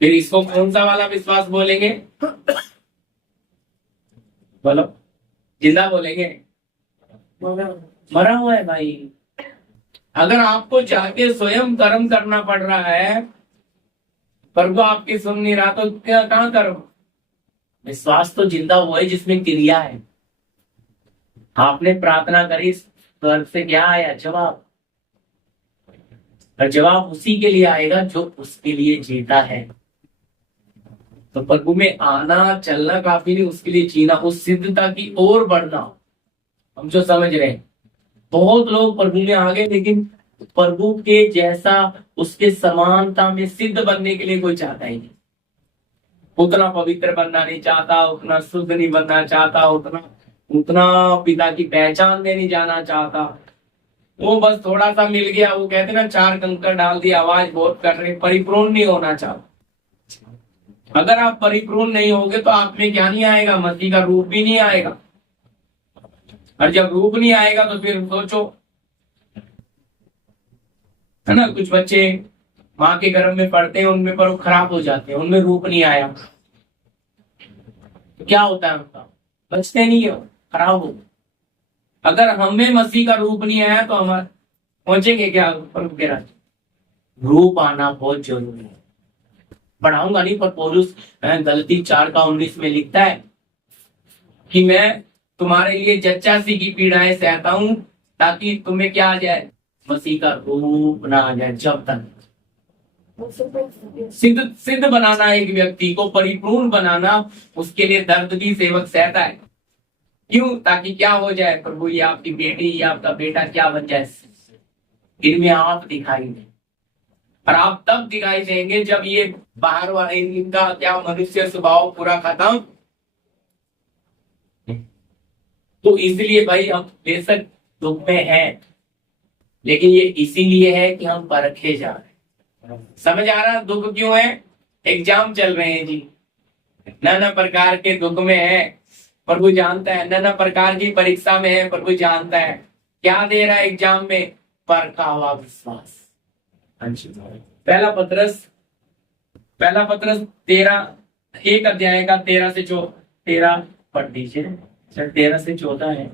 फिर इसको कौन सा वाला विश्वास बोलेंगे, बोलो, जिंदा बोलेंगे, मरा हुआ है भाई। अगर आपको जाके स्वयं कर्म करना पड़ रहा है, प्रभु आपकी सुन नहीं रहा, तो क्या कहाँ करो? विश्वास तो जिंदा हुआ है जिसमें क्रिया है। आपने प्रार्थना करी, स्वर्ग से क्या आया, जवाब। और जवाब उसी के लिए आएगा जो उसके लिए जीता है। तो प्रभु में आना चलना काफी नहीं, उसके लिए जीना, उस सिद्धता की ओर बढ़ना। हम जो समझ रहे हैं, बहुत लोग प्रभु में आ गए लेकिन प्रभु के जैसा उसके समानता में सिद्ध बनने के लिए कोई चाहता ही नहीं। उतना पवित्र बनना नहीं चाहता, उतना शुद्ध नहीं बनना चाहता, उतना उतना पिता की पहचान में नहीं जाना चाहता। वो बस थोड़ा सा मिल गया, वो कहते ना 4 कंकड़ डाल दिया, आवाज बहुत कर रहे, परिपूर्ण नहीं होना चाहता। अगर आप परिपूर्ण नहीं होगे तो आप में क्या नहीं आएगा, मसीह का रूप भी नहीं आएगा। और जब रूप नहीं आएगा तो फिर सोचो, है ना, कुछ बच्चे माँ के गर्भ में पढ़ते हैं, उनमें पर खराब हो जाते हैं, उनमें रूप नहीं आया तो क्या होता है, उनका बचते नहीं हो, खराब हो। अगर हमें मसीह का रूप नहीं आया तो हम पहुंचेंगे क्या प्रभु के राज्य? रूप आना बहुत जरूरी है। पढ़ाऊंगा नहीं, पर पौलुस गलती 4:19 में लिखता है कि मैं तुम्हारे लिए जच्चा सी की पीड़ाएं सहता हूं, ताकि तुम्हें क्या आ जाए, मसीह का रूप ना आ जाए। जब तक सिद्ध बनाना, एक व्यक्ति को परिपूर्ण बनाना, उसके लिए दर्द भी सेवक सहता है। क्यों? ताकि क्या हो जाए, प्रभु ये आपकी बेटी या आपका बेटा क्या बन जाए, इनमें आप दिखाई दें। और आप तब दिखाई देंगे जब ये बाहर वाले इनका क्या मनुष्य स्वभाव पूरा खत्म। तो इसलिए भाई हम बेशक दुख में हैं, लेकिन ये इसीलिए है कि हम परखे जा रहे हैं। समझ आ रहा दुख क्यों है? एग्जाम चल रहे हैं जी, नाना प्रकार के दुख में है, प्रभु जानता है। नाना प्रकार की परीक्षा में है, प्रभु जानता है। क्या दे रहा है एग्जाम में? परखा हुआ विश्वास। पहला पत्रस 1 अध्याय का 13 से 13 पढ़ दीजिए। 13 से 14 है।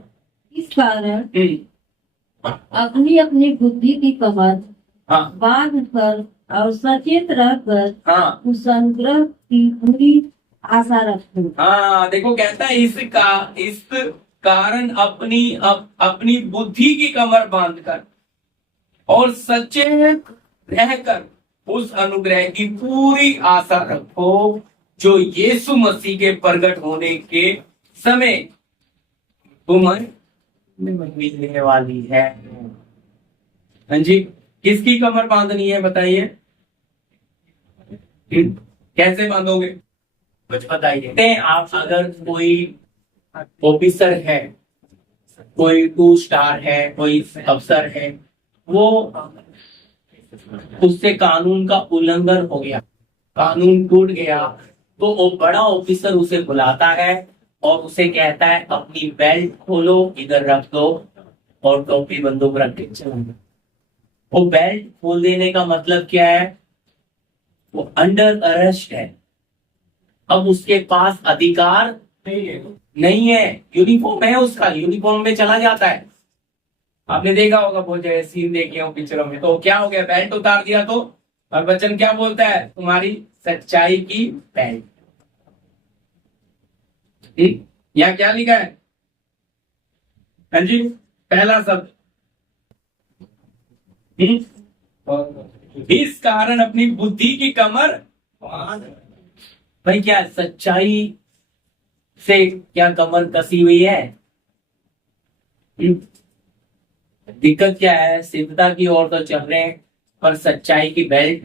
इस कारण अपनी अपनी बुद्धि की कमर बांध कर और सचेत रहकर उस अनुग्रह की पूरी आशा रखो। देखो कहता है इस कारण अपनी बुद्धि की कमर बांधकर और सचेत रहकर उस अनुग्रह की पूरी आशा रखो, जो यीशु मसीह के प्रकट होने के समय तुम्हें मिलने वाली है। हाँ जी, किसकी कमर बांधनी है बताइए? कैसे बांधोगे, कुछ बताइए। आप अगर कोई ऑफिसर है, कोई 2 स्टार है, कोई अफसर है, वो उससे कानून का उल्लंघन हो गया, कानून टूट गया, तो वो बड़ा ऑफिसर उसे बुलाता है और उसे कहता है अपनी बेल्ट खोलो, इधर रख दो और टोपी बंदूक रख के चलो। वो बेल्ट खोल देने का मतलब क्या है? वो अंडर अरेस्ट है, अब उसके पास अधिकार नहीं है। यूनिफॉर्म है उसका, यूनिफॉर्म में चला जाता है। आपने देखा होगा बहुत जगह सीन देखे हो पिक्चरों में। तो क्या हो गया, बेल्ट उतार दिया तो, और वचन क्या बोलता है? तुम्हारी सच्चाई की बेल्ट। यहाँ क्या लिखा है? हाँ जी, पहला शब्द, इस कारण अपनी बुद्धि की कमर। भाई क्या सच्चाई से क्या कमर कसी हुई है? दिक्कत क्या है? सिद्धता की ओर तो चल रहे हैं, पर सच्चाई की बेल्ट,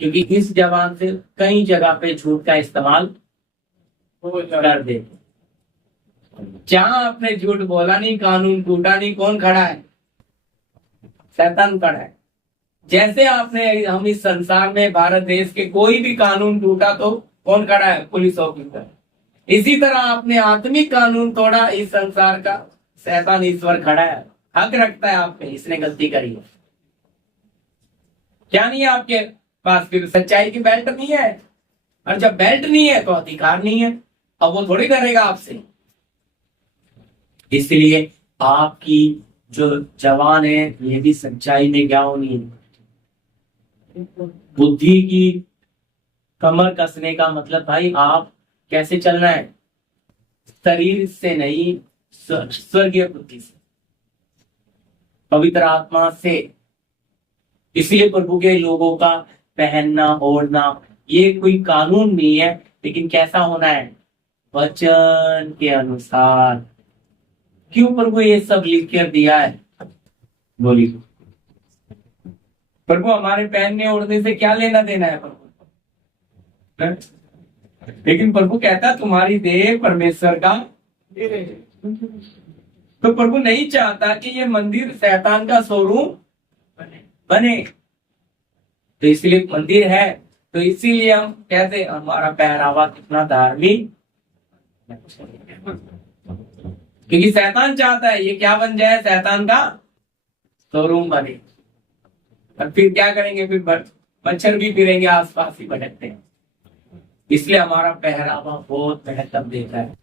क्योंकि इस जबान से कई जगह पे झूठ का इस्तेमाल कर दे। जहां आपने झूठ बोला नहीं, कानून टूटा नहीं, कौन खड़ा है? शैतान खड़ा है। जैसे आपने हम इस संसार में भारत देश के कोई भी कानून टूटा तो कौन खड़ा है? Police officer. इसी तरह आपने आत्मिक कानून तोड़ा, इस संसार का शैतान ईश्वर खड़ा है, हक रखता है आप पे, इसने गलती करी है। क्या नहीं है आपके पास? फिर सच्चाई की बेल्ट नहीं है, और जब बेल्ट नहीं है तो अधिकार नहीं है। अब वो थोड़ी करेगा आपसे। इसलिए आपकी जो जवान है, ये भी सच्चाई में क्या होनी है? बुद्धि की कमर कसने का मतलब भाई आप कैसे चलना है? शरीर से नहीं, स्वर्गीय बुद्धि से, पवित्र आत्मा से। इसलिए प्रभु के लोगों का पहनना ओढ़ना ये कोई कानून नहीं है, लेकिन कैसा होना है? वचन के अनुसार। क्यों प्रभु ये सब लिख कर दिया है? बोलिए। प्रभु हमारे पहनने ओढ़ने से क्या लेना देना है प्रभु है? लेकिन प्रभु कहता तुम्हारी देह परमेश्वर का, तो प्रभु नहीं चाहता कि ये मंदिर शैतान का शोरूम बने। तो इसलिए मंदिर है, तो इसीलिए हम कहते हमारा पहरावा कितना धार्मिक, क्योंकि शैतान चाहता है ये क्या बन जाए, शैतान का शोरूम बने। और फिर क्या करेंगे, फिर मच्छर भी फिरेंगे आसपास ही भटकते हैं। इसलिए हमारा पहरावा बहुत महत्व देता है।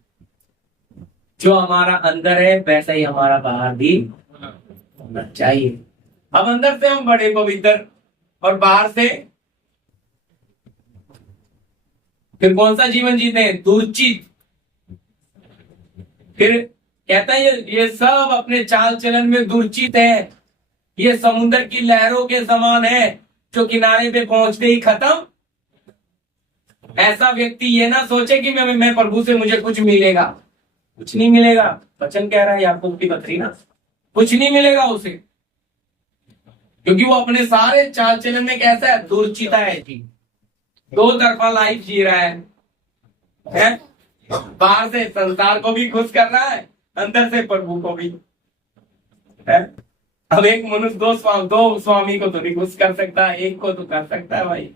जो हमारा अंदर है वैसा ही हमारा बाहर भी होना चाहिए। अब अंदर से हम बड़े पवित्र और बाहर से फिर कौन सा जीवन जीते हैं, दुर्चित। फिर कहता है ये सब अपने चाल चलन में दुर्चित है, ये समुद्र की लहरों के समान है जो किनारे पे पहुंचते ही खत्म। ऐसा व्यक्ति ये ना सोचे कि मैं प्रभु से मुझे कुछ मिलेगा, कुछ नहीं मिलेगा। वचन कह रहा है याकूब की पत्री ना, कुछ नहीं मिलेगा उसे, क्योंकि वो अपने सारे चाल चलन में कैसा है, दुर्चिता है जी, दो तरफा लाइफ जी रहा है? बाहर से संसार को भी खुश कर रहा है, अंदर से प्रभु को भी है। अब एक मनुष्य दो स्वामी को तो नहीं खुश कर सकता, एक को तो कर सकता है भाई।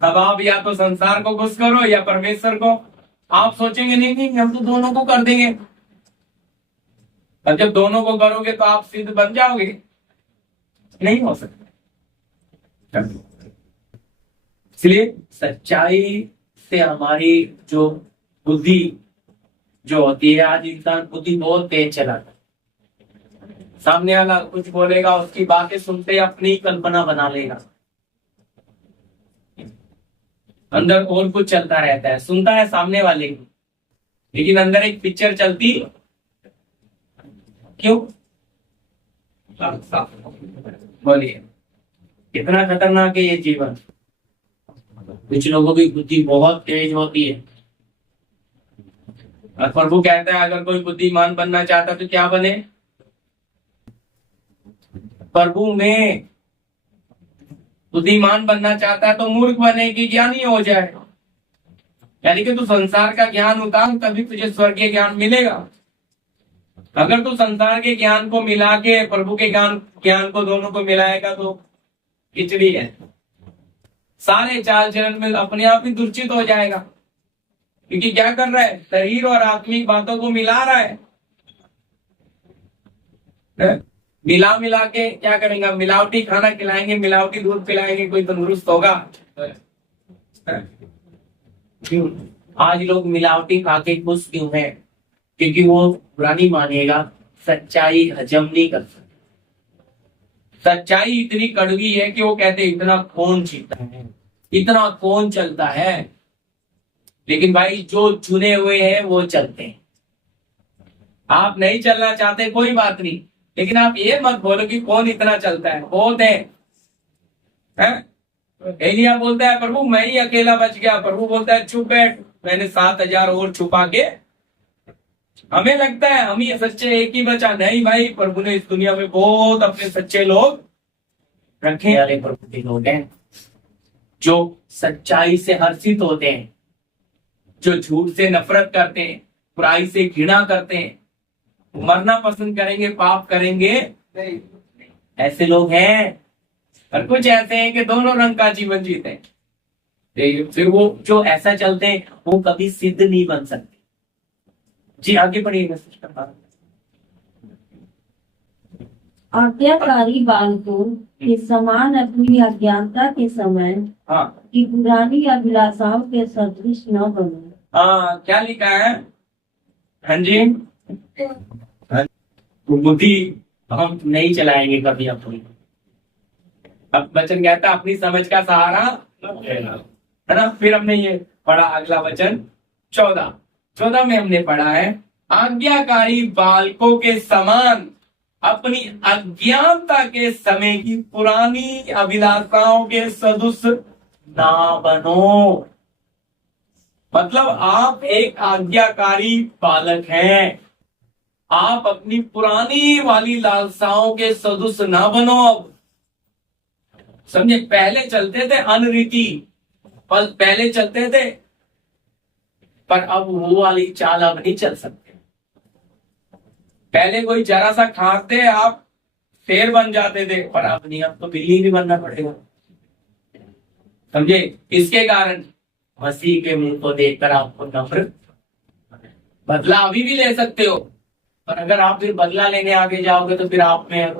अब आप या तो संसार को खुश करो या परमेश्वर को। आप सोचेंगे नहीं हम तो दोनों को कर देंगे, और जब दोनों को करोगे तो आप सिद्ध बन जाओगे, नहीं हो सकता। इसलिए सच्चाई से हमारी जो बुद्धि जो होती है, आज इंसान बुद्धि बहुत तेज चलाता है, सामने वाला कुछ बोलेगा उसकी बातें सुनते अपनी कल्पना बना लेगा, अंदर और कुछ चलता रहता है। सुनता है सामने वाले की, लेकिन अंदर एक पिक्चर चलती क्यों? बोलिए, कितना खतरनाक है ये जीवन। कुछ लोगों की बुद्धि बहुत तेज होती है, और प्रभु कहता है अगर कोई बुद्धिमान बनना चाहता तो क्या बने, प्रभु में बुद्धिमान बनना चाहता है तो मूर्ख बने कि ज्ञानी हो जाए। यानी कि तू संसार का ज्ञान उतार तभी तुझे स्वर्गीय ज्ञान मिलेगा। अगर तू संसार के ज्ञान को मिला के प्रभु के ज्ञान को दोनों को मिलाएगा तो खिचड़ी है। सारे चाल चलन में अपने आप ही दुर्चित हो जाएगा, क्योंकि क्या कर रहा है, शरीर और आत्मिक बातों को मिला रहा है। मिला के क्या करेंगे, मिलावटी खाना खिलाएंगे, मिलावटी दूध पिलाएंगे, कोई तंदुरुस्त होगा? क्यों आज लोग मिलावटी खा के खुश क्यों है? क्योंकि वो बुरा नहीं मानेगा, सच्चाई हजम नहीं कर सकता। सच्चाई इतनी कड़वी है कि वो कहते इतना कौन जीता है, इतना कौन चलता है। लेकिन भाई जो चुने हुए हैं वो चलते हैं। आप नहीं चलना चाहते कोई बात नहीं, लेकिन आप ये मत बोलो कि कौन इतना चलता है, बहुत है? एलिया बोलता है प्रभु मैं ही अकेला बच गया, प्रभु बोलता है चुप बैठ, मैंने 7,000 और छुपा के। हमें लगता है हम ही सच्चे, एक ही बचा। नहीं भाई, प्रभु ने इस दुनिया में बहुत अपने सच्चे लोग रखे वाले प्रभु के लोग हैं जो सच्चाई से हर्षित होते हैं, जो झूठ से नफरत करते हैं, बुराई से घृणा करते हैं, मरना पसंद करेंगे, पाप करेंगे, ऐसे लोग हैं। और कुछ ऐसे हैं कि दोनों रंग का जीवन जीते हैं। फिर वो जो ऐसा चलते हैं वो कभी सिद्ध नहीं बन सकते। जी आगे बढ़िएगा सिस्टर। आज्ञाकारी बालकों के समान अपनी अज्ञानता के समय की पुरानी अभिलाषाओं के सदृश न बनो। हाँ, क्या लिखा है? हाँ जी, बुद्धि हम नहीं चलाएंगे कभी अपनी। अब वचन कहता है अपनी समझ का सहारा है ना। फिर हमने ये पढ़ा अगला वचन 14 में हमने पढ़ा है, आज्ञाकारी बालकों के समान अपनी अज्ञानता के समय की पुरानी अभिलाषाओं के सदृश ना बनो। मतलब आप एक आज्ञाकारी बालक हैं, आप अपनी पुरानी वाली लालसाओं के सदृश ना बनो। समझे, पहले चलते थे अनरीति, पहले चलते थे, पर अब वो वाली चाल अब नहीं चल सकते। पहले कोई जरा सा खाते आप शेर बन जाते थे, पर अब नहीं, अब तो बिल्ली भी बनना पड़ेगा। समझे, इसके कारण मसीह के मुंह को देखकर आपको नफरत। बदला अभी भी ले सकते हो, पर अगर आप फिर बदला लेने आगे जाओगे तो फिर आप में,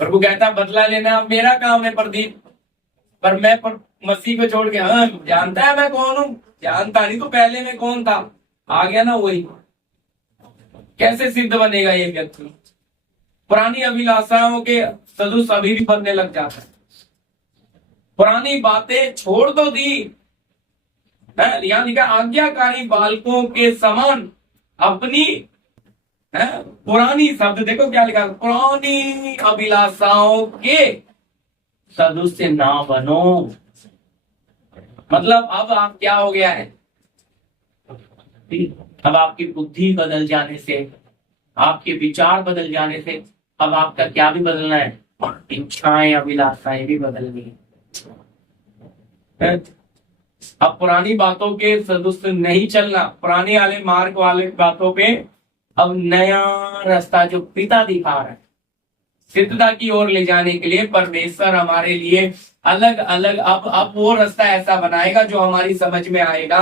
प्रभु कहता है बदला लेना मेरा काम है प्रदीप, पर मैं मसीह को छोड़ के, हाँ जानता है मैं कौन हूं, जानता नहीं तो पहले में कौन था, आ गया ना वही। कैसे सिद्ध बनेगा ये व्यक्ति? पुरानी अभिलाषाओं के सदुस अभी भी बनने लग जाता है। पुरानी बातें छोड़ तो दी, यहाँ लिखा आज्ञाकारी बालकों के समान अपनी पुरानी, शब्द देखो क्या लिखा, पुरानी अभिलाषाओं के सदृश ना बनो। मतलब अब आप क्या हो गया है, अब आपकी बुद्धि बदल जाने से, आपके विचार बदल जाने से अब आपका क्या भी बदलना है, इच्छाएं अभिलाषाएं भी बदलनी है। अब पुरानी बातों के सदृश नहीं चलना, पुराने वाले मार्ग वाले बातों पे अब नया रास्ता जो पिता दिखा रहा है, सिद्धता की ओर ले जाने के लिए परमेश्वर हमारे लिए अलग अलग अब वो रास्ता ऐसा बनाएगा जो हमारी समझ में आएगा।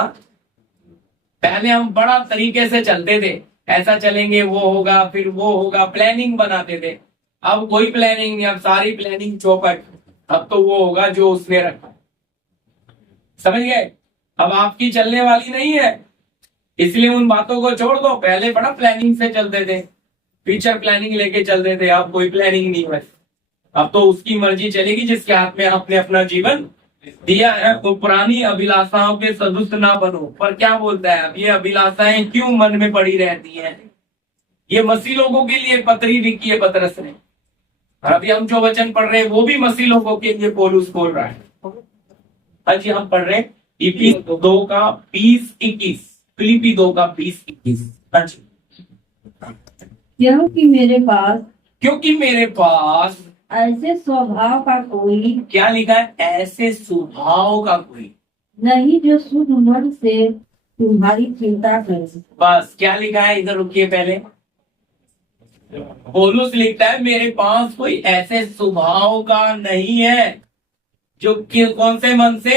पहले हम बड़ा तरीके से चलते थे, ऐसा चलेंगे वो होगा फिर वो होगा, प्लानिंग बनाते थे। अब कोई प्लानिंग नहीं, अब सारी प्लानिंग चौपट, अब तो वो होगा जो उसने रखा। समझ गए, अब आपकी चलने वाली नहीं है, इसलिए उन बातों को छोड़ दो। पहले बड़ा प्लानिंग से चलते थे, फ्यूचर प्लानिंग लेके चलते थे, अब कोई प्लानिंग नहीं है। अब तो उसकी मर्जी चलेगी जिसके हाथ में आपने अपना जीवन दिया है। तो पुरानी अभिलाषाओं के सदृश ना बनो। पर क्या बोलता है, अब ये अभिलाषाएं क्यों मन में पड़ी रहती हैं? ये मसीह लोगों के लिए पत्री लिखी है पतरस ने, और अभी हम जो वचन पढ़ रहे हैं वो भी मसीह लोगों के लिए पौलुस बोल रहा है। आज हम पढ़ रहे हैं इफिसी 2 का 20-21, फिलिपी 2 का 20-21। क्योंकि मेरे पास ऐसे स्वभाव का कोई, क्या लिखा है, ऐसे स्वभाव का कोई नहीं जो शुद्ध मन से तुम्हारी चिंता करे। बस क्या लिखा है, इधर रुकिए पहले। पौलुस लिखता है मेरे पास कोई ऐसे स्वभाव का नहीं है जो कौन से मन से,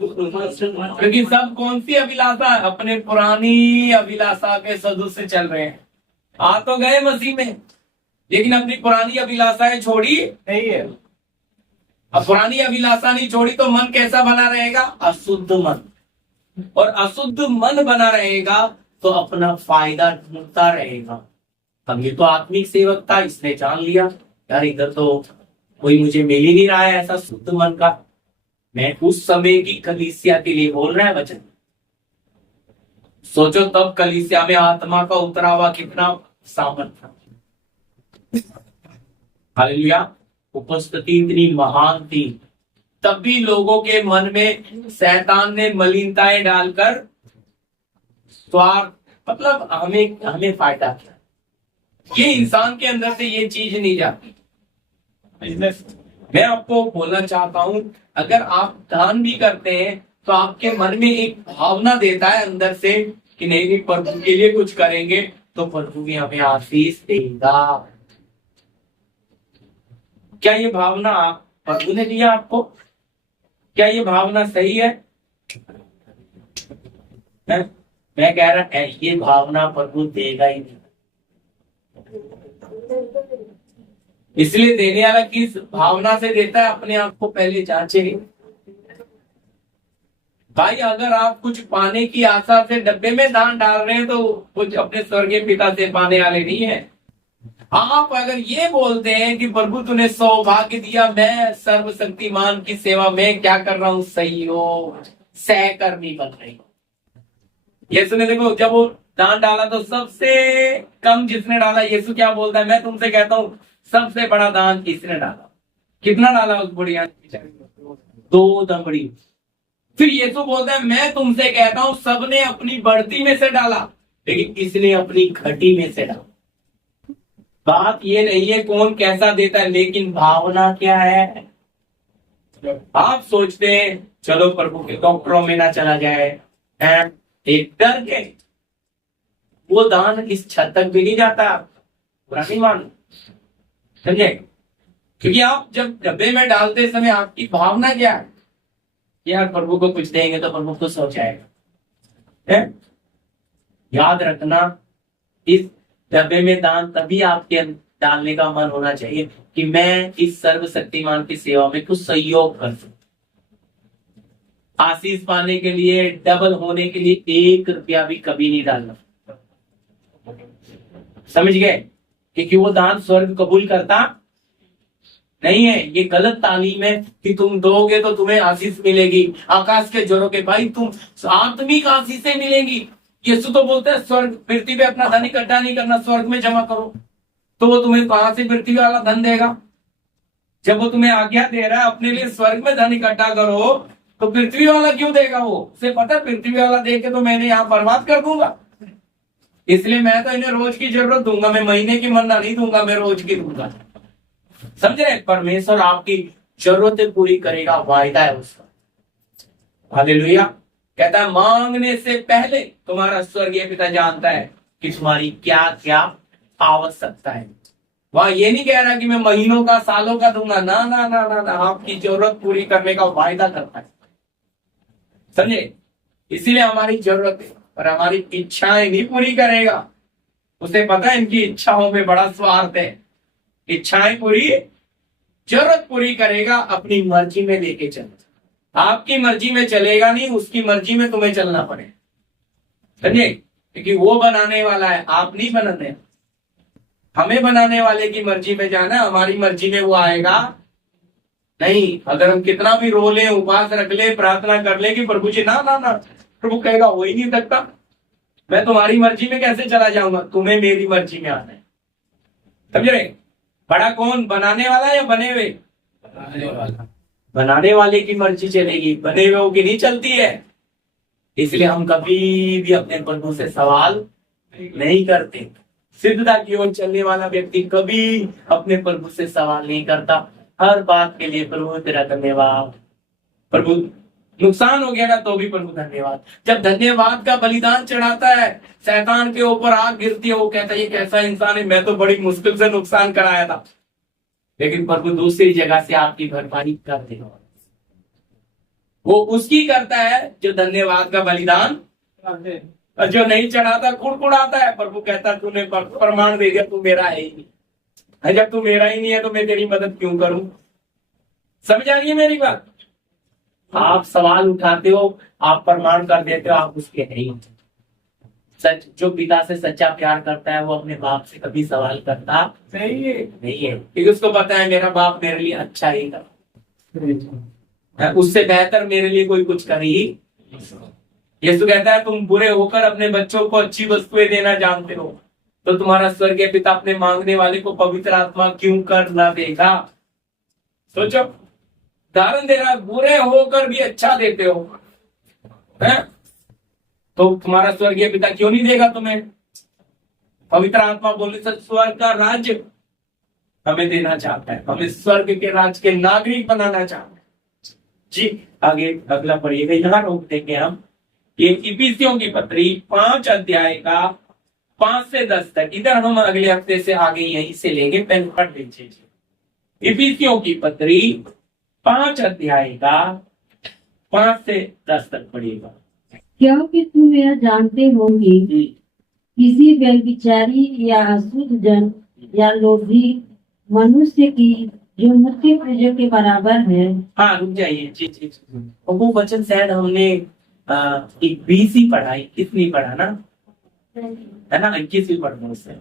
क्योंकि सब कौन सी अभिलाषा, अपने पुरानी अभिलाषा के सदृश से चल रहे हैं। आ तो गए मसीह में, लेकिन अपनी पुरानी अभिलाषाएं छोड़ी नहीं है। अब पुरानी अभिलाषा नहीं छोड़ी तो मन कैसा बना रहेगा, अशुद्ध मन। और अशुद्ध मन बना रहेगा तो अपना फायदा ढूंढता रहेगा। अब ये तो आत्मिक सेवक था, इसने जान लिया यार इधर तो कोई मुझे मिल ही नहीं रहा है ऐसा शुद्ध मन का। मैं उस समय की कलीसिया के लिए बोल रहा है वचन। सोचो तब कलीसिया में आत्मा का उतरावा कितना सामर्थ था। हालेलुया, उपस्थिति इतनी महान थी, तब भी लोगों के मन में शैतान ने मलिनताएं डालकर स्वार्थ, मतलब हमें फायदा किया। ये इंसान के अंदर से ये चीज नहीं जाती। मैं आपको बोलना चाहता हूं, अगर आप दान भी करते हैं तो आपके मन में एक भावना देता है अंदर से कि नहीं प्रभु के लिए कुछ करेंगे तो प्रभु भी हमें आशीष देगा। क्या ये भावना प्रभु ने दिया आपको? क्या ये भावना सही है? मैं कह रहा है ये भावना प्रभु देगा ही नहीं। इसलिए देने वाला किस भावना से देता है, अपने आप को पहले जांचे। भाई अगर आप कुछ पाने की आशा से डब्बे में दान डाल रहे हैं तो कुछ अपने स्वर्गीय पिता से पाने वाले नहीं है। आप अगर ये बोलते हैं कि प्रभु तूने सौभाग्य दिया, मैं सर्वशक्तिमान की सेवा में क्या कर रहा हूँ, सहयोग सहकर्मी बन रही। यीशु ने देखो जब वो दान डाला तो सबसे कम जिसने डाला, यीशु क्या बोलता है, मैं तुमसे कहता हूँ सबसे बड़ा दान किसने डाला? कितना डाला उस बुढ़िया ने? 2 दमड़ी। फिर यीशु बोलता है मैं तुमसे कहता हूँ सबने अपनी बढ़ती में से डाला, लेकिन किसने अपनी घटी में से डाला। बात ये नहीं है कौन कैसा देता है, लेकिन भावना क्या है। आप सोचते हैं चलो प्रभु के डॉक्टरों में ना चला जाए, हैं? एक डर के वो दान इस छत तक भी नहीं जाता, बुरा नहीं मान, समझे? क्योंकि आप जब डब्बे में डालते समय आपकी भावना क्या है? यार प्रभु को कुछ देंगे तो प्रभु खुश हो जाएगा, है? याद रखना, इस डब्बे में दान तभी आपके डालने का मन होना चाहिए कि मैं इस सर्वशक्तिमान की सेवा में कुछ सहयोग कर सकूं, आशीष पाने के लिए, डबल होने के लिए 1 रुपया भी कभी नहीं डालना, समझ गए? क्योंकि वो दान स्वर्ग कबूल करता नहीं है। ये गलत तालीम है कि तुम दोगे तो तुम्हें आशीष मिलेगी, आकाश के जोरों के भाई तुम आत्मिक आशीषें मिलेंगी। यीशु तो बोलते हैं स्वर्ग पृथ्वी पे अपना धन इकट्ठा नहीं करना, स्वर्ग में जमा करो। तो वो तुम्हें कहां से पृथ्वी वाला धन देगा? जब वो तुम्हें आज्ञा दे रहा है अपने लिए स्वर्ग में धन इकट्ठा करो, तो पृथ्वी वाला क्यों देगा? वो उसे पता है पृथ्वी वाला दे के तो मैंने यहाँ बर्बाद कर दूंगा, इसलिए मैं तो इन्हें रोज की जरूरत दूंगा, मैं महीने की मन्ना नहीं दूंगा, मैं रोज की दूंगा। समझ रहे? परमेश्वर आपकी जरूरतें पूरी करेगा, वायदा है उसका। हालेलुया। कहता है मांगने से पहले तुम्हारा स्वर्गीय पिता जानता है कि तुम्हारी क्या क्या आवश्यकता है। वहां ये नहीं कह रहा कि मैं महीनों का सालों का दूंगा, ना ना ना ना ना, आपकी जरूरत पूरी करने का वायदा करता है, समझे? इसीलिए हमारी जरूरत है और हमारी इच्छाएं नहीं पूरी करेगा। उसे पता है इनकी इच्छाओं में बड़ा स्वार्थ है, इच्छाएं पूरी, जरूरत पूरी करेगा, अपनी मर्जी में लेके चलेगा। आपकी मर्जी में चलेगा नहीं, उसकी मर्जी में तुम्हें चलना पड़ेगा, समझे? क्योंकि वो बनाने वाला है, आप नहीं बनाने। हमें बनाने वाले की मर्जी में जाना, हमारी मर्जी में वो आएगा नहीं। अगर हम कितना भी रो ले, उपवास रख ले, प्रार्थना कर ले कि प्रभु जी ना ना ना, प्रभु कहेगा हो ही नहीं सकता, मैं तुम्हारी मर्जी में कैसे चला जाऊंगा? तुम्हें मेरी मर्जी में आना है, समझ रहे? बड़ा कौन, बनाने वाला या बने हुए? बनाने वाले की मर्जी चलेगी, बने हुए की नहीं चलती है। इसलिए हम कभी भी अपने प्रभु से सवाल नहीं करते। सिद्धता की ओर चलने वाला व्यक्ति कभी अपने प्रभु से सवाल नहीं करता, हर बात के लिए प्रभु तेरा धन्यवाद, प्रभु नुकसान हो गया ना तो भी प्रभु धन्यवाद। जब धन्यवाद का बलिदान चढ़ाता है, शैतान के ऊपर आग गिरती है, वो कहता है ये कैसा इंसान है, मैं तो बड़ी मुश्किल से नुकसान कराया था, लेकिन प्रभु दूसरी जगह से आपकी भरपाई कर देगा। वो उसकी करता है जो धन्यवाद का बलिदान, और जो नहीं चढ़ाता कुड़कुड़ाता है। प्रभु कहता तूने प्रमाण दे दिया, तू मेरा है ही नहीं, जब तू मेरा ही नहीं है तो मैं तेरी मदद क्यों करूं? समझ आ रही है मेरी बात? आप सवाल उठाते हो, आप प्रमाण कर देते हो आप उसके नहीं। सच, जो पिता से सच्चा प्यार करता है वो अपने बाप से कभी सवाल करता नहीं है, क्योंकि उसको पता है मेरा बाप मेरे लिए अच्छा ही कर, उससे बेहतर मेरे लिए कोई कुछ कर ही। यीशु कहता है तुम बुरे होकर अपने बच्चों को अच्छी वस्तुएं देना जानते हो, तो तुम्हारा स्वर्गीय पिता अपने मांगने वाले को पवित्र आत्मा क्यों कर ना देगा? सोचो, उदाहरण दे रहा, बुरे होकर भी अच्छा देते हो, है? तो तुम्हारा स्वर्गीय पिता क्यों नहीं देगा तुम्हें पवित्र आत्मा? बोले तो स्वर्ग का राज्य हमें देना चाहता है, हमें स्वर्ग के राज्य के नागरिक बनाना चाहता है। जी आगे अगला पढ़िएगा, यहाँ रोक देंगे हम। ये इफिसियों की पत्री 5 अध्याय का 5 से 10 तक, इधर हम अगले हफ्ते से आगे यहीं से लेंगे, पेन पढ़ लीजिए। इफिसियों की पत्री 5 अध्याय का 5 से 10 तक पढ़िएगा। क्योंकि तुम यह जानते होंगे किसी व्यभिचारी या अशुद्ध जन या लोभी मनुष्य की जो मुख्य पूजक के बराबर है। हाँ रुक जाइए, जी जी, वो वचन शायद हमने 20 पढ़ा, 21 नहीं पढ़ा ना, है ना? 21 भी पढ़ना उससे,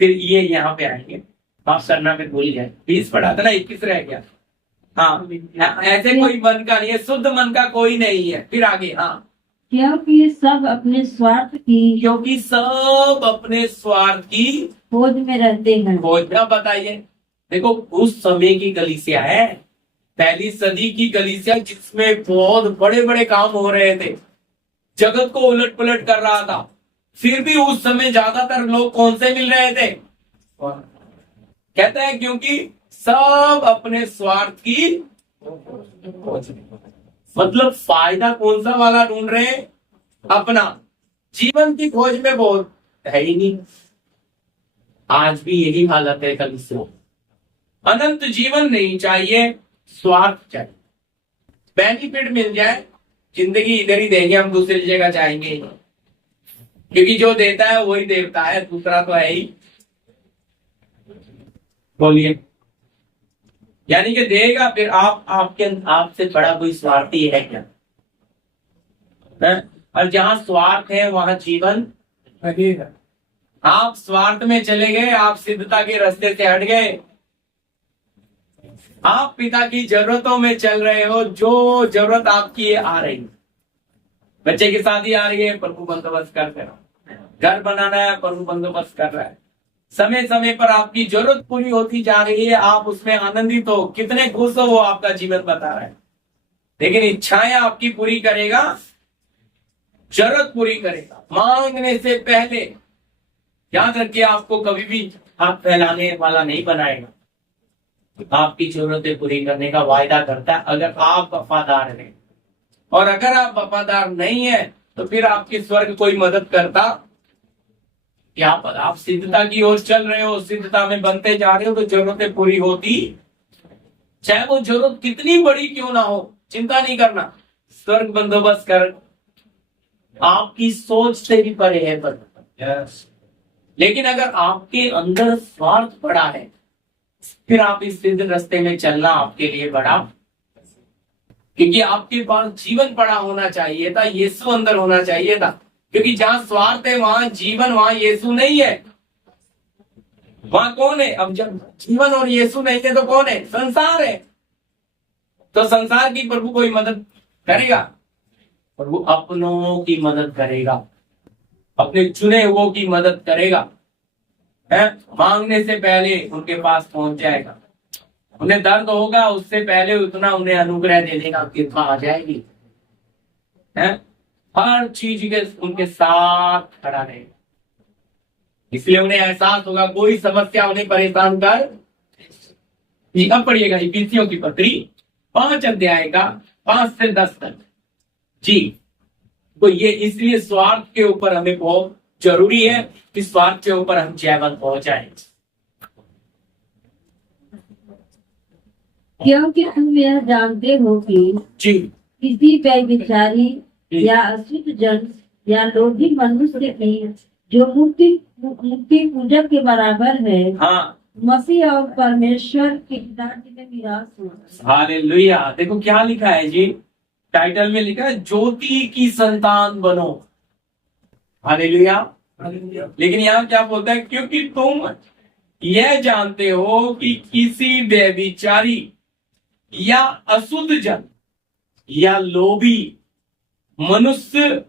फिर ये यहाँ पे आएंगे, माफ करना मैं भूल गया, 20 पढ़ा था ना, 21 रह गया। हाँ, ऐसे कोई मन का नहीं है, शुद्ध मन का कोई नहीं है। फिर आगे, हाँ, क्योंकि सब अपने स्वार्थ की खोज में रहते हैं। खोज में, बताइए, देखो उस समय की कलीसिया है, पहली सदी की कलीसिया, जिसमें बहुत बड़े बड़े काम हो रहे थे, जगत को उलट पुलट कर रहा था, फिर भी उस समय ज्यादातर लोग कौन से मिल रहे थे? कहता है क्योंकि सब अपने स्वार्थ की मतलब फायदा कौन सा वाला ढूंढ रहे हैं? अपना। जीवन की खोज में बहुत है ही नहीं। आज भी यही हालत है कल से। अनंत जीवन नहीं चाहिए, स्वार्थ चाहिए। बेनिफिट मिल जाए, जिंदगी इधर ही देंगे, हम दूसरी जगह जाएंगे ही नहीं। क्योंकि जो देता है वही देवता है, दूसरा तो है ही। बोलिए। यानी कि देगा, फिर आपसे बड़ा कोई स्वार्थी है क्या? है? और जहां स्वार्थ है वहां जीवन नहीं है। आप स्वार्थ में चले गए, आप सिद्धता के रास्ते से हट गए। आप पिता की जरूरतों में चल रहे हो, जो जरूरत आपकी आ रही है। बच्चे की शादी आ रही है, प्रभु बंदोबस्त कर रहे हो। घर बनाना है, प्रभु बंदोबस्त कर रहा है। समय समय पर आपकी जरूरत पूरी होती जा रही है, आप उसमें आनंदित हो, कितने खुश हो, वो आपका जीवन बता रहा है। लेकिन इच्छाएं आपकी पूरी करेगा, जरूरत पूरी करेगा, मांगने से पहले। याद रखिए, आपको कभी भी हाथ फैलाने वाला नहीं बनाएगा। आपकी जरूरतें पूरी करने का वायदा करता है, अगर आप वफादार हैं। और अगर आप वफादार नहीं है, तो फिर आपकी स्वर्ग कोई मदद करता? क्या आप सिद्धता की ओर चल रहे हो, सिद्धता में बनते जा रहे हो, तो जरूरतें पूरी होती, चाहे वो जरूरत कितनी बड़ी क्यों ना हो। चिंता नहीं करना, स्वर्ग बंदोबस्त कर। आपकी सोच से भी परे है पर। लेकिन अगर आपके अंदर स्वार्थ पड़ा है, फिर आप इस सिद्ध रास्ते में चलना आपके लिए बड़ा, क्योंकि आपके पास जीवन पड़ा होना चाहिए था, यीशु अंदर होना चाहिए था। क्योंकि जहां स्वार्थ है वहां जीवन, वहां यीशु नहीं है। वहां कौन है? अब जब जीवन और यीशु नहीं है तो कौन है? संसार है। तो संसार की प्रभु कोई मदद करेगा? प्रभु अपनों की मदद करेगा, अपने चुने हुओं की मदद करेगा। है? मांगने से पहले उनके पास पहुंच जाएगा। उन्हें दर्द होगा, उससे पहले उतना उन्हें अनुग्रह देने का कृपा आ जाएगी। है? हर चीज के उनके साथ खड़ा रहेगा। इसलिए उन्हें एहसास होगा, कोई समस्या उन्हें परेशान कर। अब पढ़िएगा इफिसियों की पत्री 5 अध्याय का 5 से 10 तक। जी, तो ये इसलिए स्वार्थ के ऊपर हमें बहुत जरूरी है कि स्वार्थ के ऊपर हम जयवंत हो जाए। क्योंकि तुम यह जानते हो कि जी, किसी व्यभिचारी या अशुद्ध जन या लोभी मनुष्य की जो मूर्ति पूजक के बराबर है, हाँ, मसीह और परमेश्वर के राज्य में निराश हो। हालेलुया। देखो क्या लिखा है जी, टाइटल में लिखा है ज्योति की संतान बनो। हालेलुया। लेकिन यहाँ क्या बोलता है? क्योंकि तुम यह जानते हो कि किसी व्यभिचारी या अशुद्ध जन या लोभी मनुष्य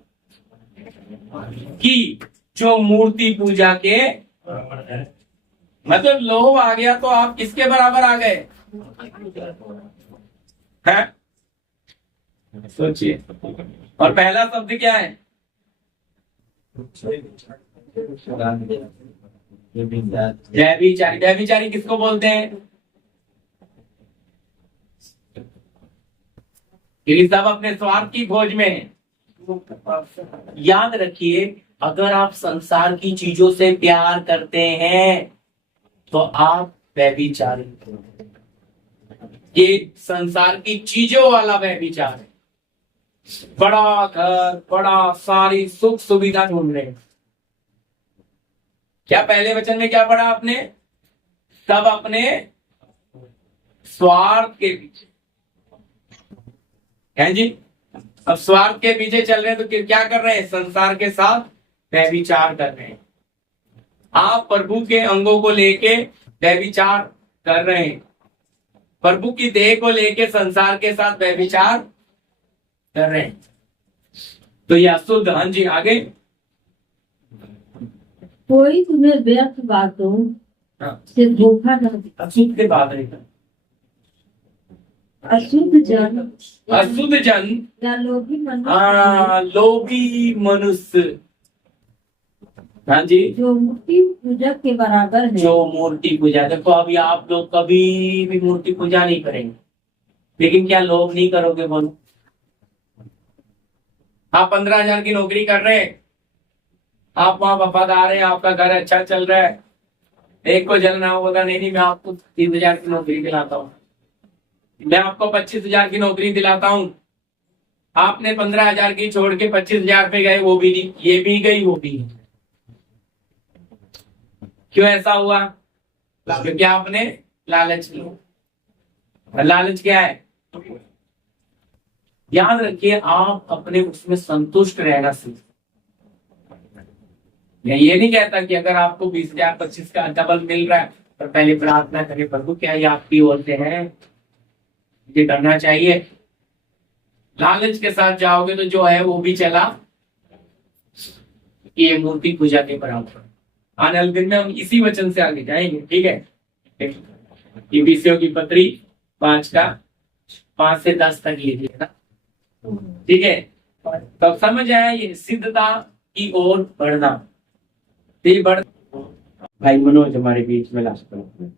की जो मूर्ति पूजा के, मतलब लोभ आ गया तो आप किसके बराबर आ गए? हैं? सोचिए। और पहला शब्द क्या है? व्यभिचारी। व्यभिचारी किसको बोलते हैं? क्योंकि सब अपने स्वार्थ की खोज में है। याद रखिए, अगर आप संसार की चीजों से प्यार करते हैं तो आप व्यभिचारी। ये संसार की चीजों वाला व्यभिचार है। बड़ा घर, बड़ा सारी सुख सुविधा ढूंढ रहे हैं। क्या पहले वचन में क्या पढ़ा आपने? सब अपने स्वार्थ के पीछे हैं जी। अब स्वार्थ के पीछे चल रहे हैं तो क्या कर रहे हैं? संसार के साथ व्यभिचार कर रहे हैं। आप प्रभु के अंगों को लेके व्यभिचार कर रहे हैं, प्रभु की देह को लेके संसार के साथ व्यभिचार कर रहे हैं। तो यह अशुद्ध। हाँ जी, आगे। कोई तुम्हें व्यर्थ बातों से धोखा न दे। अशुद्ध के बाद अशुद्ध जन या लोभी मनुष्य, लोभी मनुष्य। हाँ जी, जो मूर्ति पूजक के बराबर है। जो मूर्ति पूजा। देखो, अभी आप लोग कभी भी मूर्ति पूजा नहीं करेंगे। लेकिन क्या लोभ नहीं करोगे बोलो? आप 15,000 की नौकरी कर रहे हैं, आप वहां वफादार हैं, आपका घर अच्छा चल रहा है, एक को जलना होगा, नहीं मैं आपको 30,000 की नौकरी दिलाता हूँ, मैं आपको 25,000 की नौकरी दिलाता हूँ। आपने 15,000 की छोड़ के 25,000 पे गए, वो भी नहीं, ये भी गई वो भी नहीं। क्यों ऐसा हुआ? क्योंकि आपने लालच लिया। लालच क्या है? याद रखिए, आप अपने उसमें संतुष्ट रहना सीखिए। मैं ये नहीं कहता कि अगर आपको 20,000 25 का डबल मिल रहा है तो पहले प्रार्थना करें, प्रभु क्या ये आपकी ओर से है, ये करना चाहिए। लालच के साथ जाओगे तो जो है वो भी चला, ये मूर्ति पूजा के बराबर। आने वाले दिन में हम इसी वचन से आगे जाएंगे, ठीक है? इफिसियों की पत्री 5 से 10 तक लीजिए ना, ठीक है? तब समझ आया ये सिद्धता की ओर बढ़ना। बढ़ भाई मनोज हमारे बीच में लास्ट में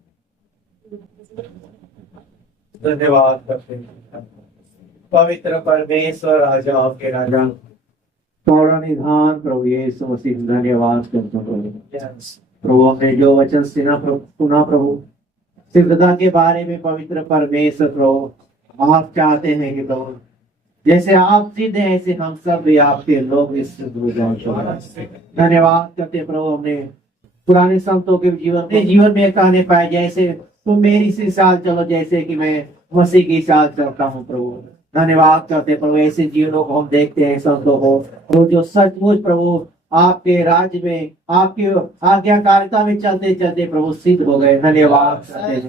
धन्यवाद करते हैं पवित्र परमेश्वर राजा आपके राजा करुणानिधान प्रभु यीशु मसीह, धन्यवाद करता हूं प्रभु। हमने जो वचन सुना प्रभु, सिद्धता के बारे में पवित्र परमेश्वर प्रभु, आप चाहते हैं कि प्रभु जैसे आप सिद्ध हैं ऐसे हम सब भी आपके लोग सिद्ध हो जाए। धन्यवाद करते प्रभु। हमने पुराने संतों के जीवन में कहने पाए, जैसे तुम मेरी सी चाल चलो जैसे कि मैं मसीह की चाल चलता हूँ प्रभु। धन्यवाद करते प्रभु, ऐसे जीवनों को हम देखते हैं संतों को प्रभु, जो सचमुच प्रभु आपके राज्य में आपकी आज्ञाकारिता में चलते चलते प्रभु सिद्ध हो गए। धन्यवाद करते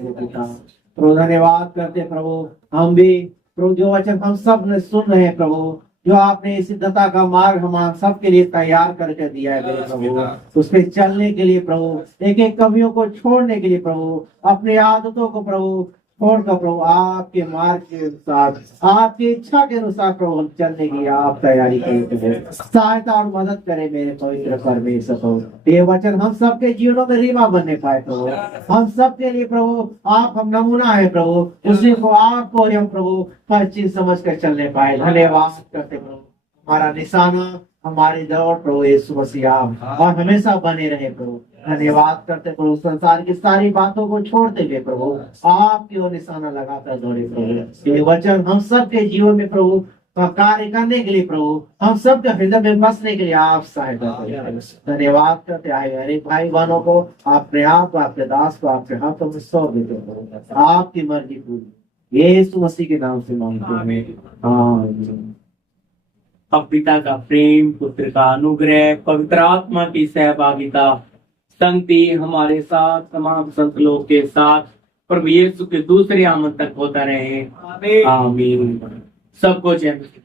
प्रभु, धन्यवाद करते प्रभु। हम भी प्रभु जो वचन हम सब ने सुन रहे हैं प्रभु, जो आपने सिद्धता का मार्ग हम सबके लिए तैयार करके दिया है मेरे प्रभु, उस पर चलने के लिए प्रभु, एक एक कमियों को छोड़ने के लिए प्रभु, अपनी आदतों को प्रभु छोड़कर प्रभु आपके मार्ग के अनुसार, आपकी इच्छा के अनुसार प्रभु हम चलने की आप तैयारी करें, सहायता और मदद करें मेरे पवित्र परमेश्वर प्रभु। ये वचन हम सबके जीवनों में रीवा बनने पाए प्रभु, हम सबके लिए प्रभु आप हम नमूना है प्रभु, उसी को आपको हम प्रभु हर चीज समझ कर चलने पाए। धन्यवाद करते प्रभु, हमारा निशाना हमारी दौड़ प्रभु यीशु मसीह आप और हमेशा बने रहे प्रभु। धन्यवाद करते प्रभु, संसार की सारी बातों को छोड़ते हुए प्रभु आपकी ओर निशाना लगाकर दौड़े प्रभु। ये वचन हम सबके जीवन में प्रभु कार्य करने के लिए प्रभु, हम सबके हृदय में बसने के लिए आप सहायता करें। धन्यवाद करते आए हरे भाई बहनों को अपने आप आपके दास को आपके हाथों में सौंप देते प्रभु, आपकी मर्जी पूरी यीशु मसीह के नाम से मांगते हैं, आमीन। अब पिता का प्रेम, पुत्र का अनुग्रह, पवित्र आत्मा की सहभागिता, संगति हमारे साथ तमाम संत लोग के साथ प्रभु यीशु के दूसरे आमद तक होता रहे। आमीन। सबको जय मसीह।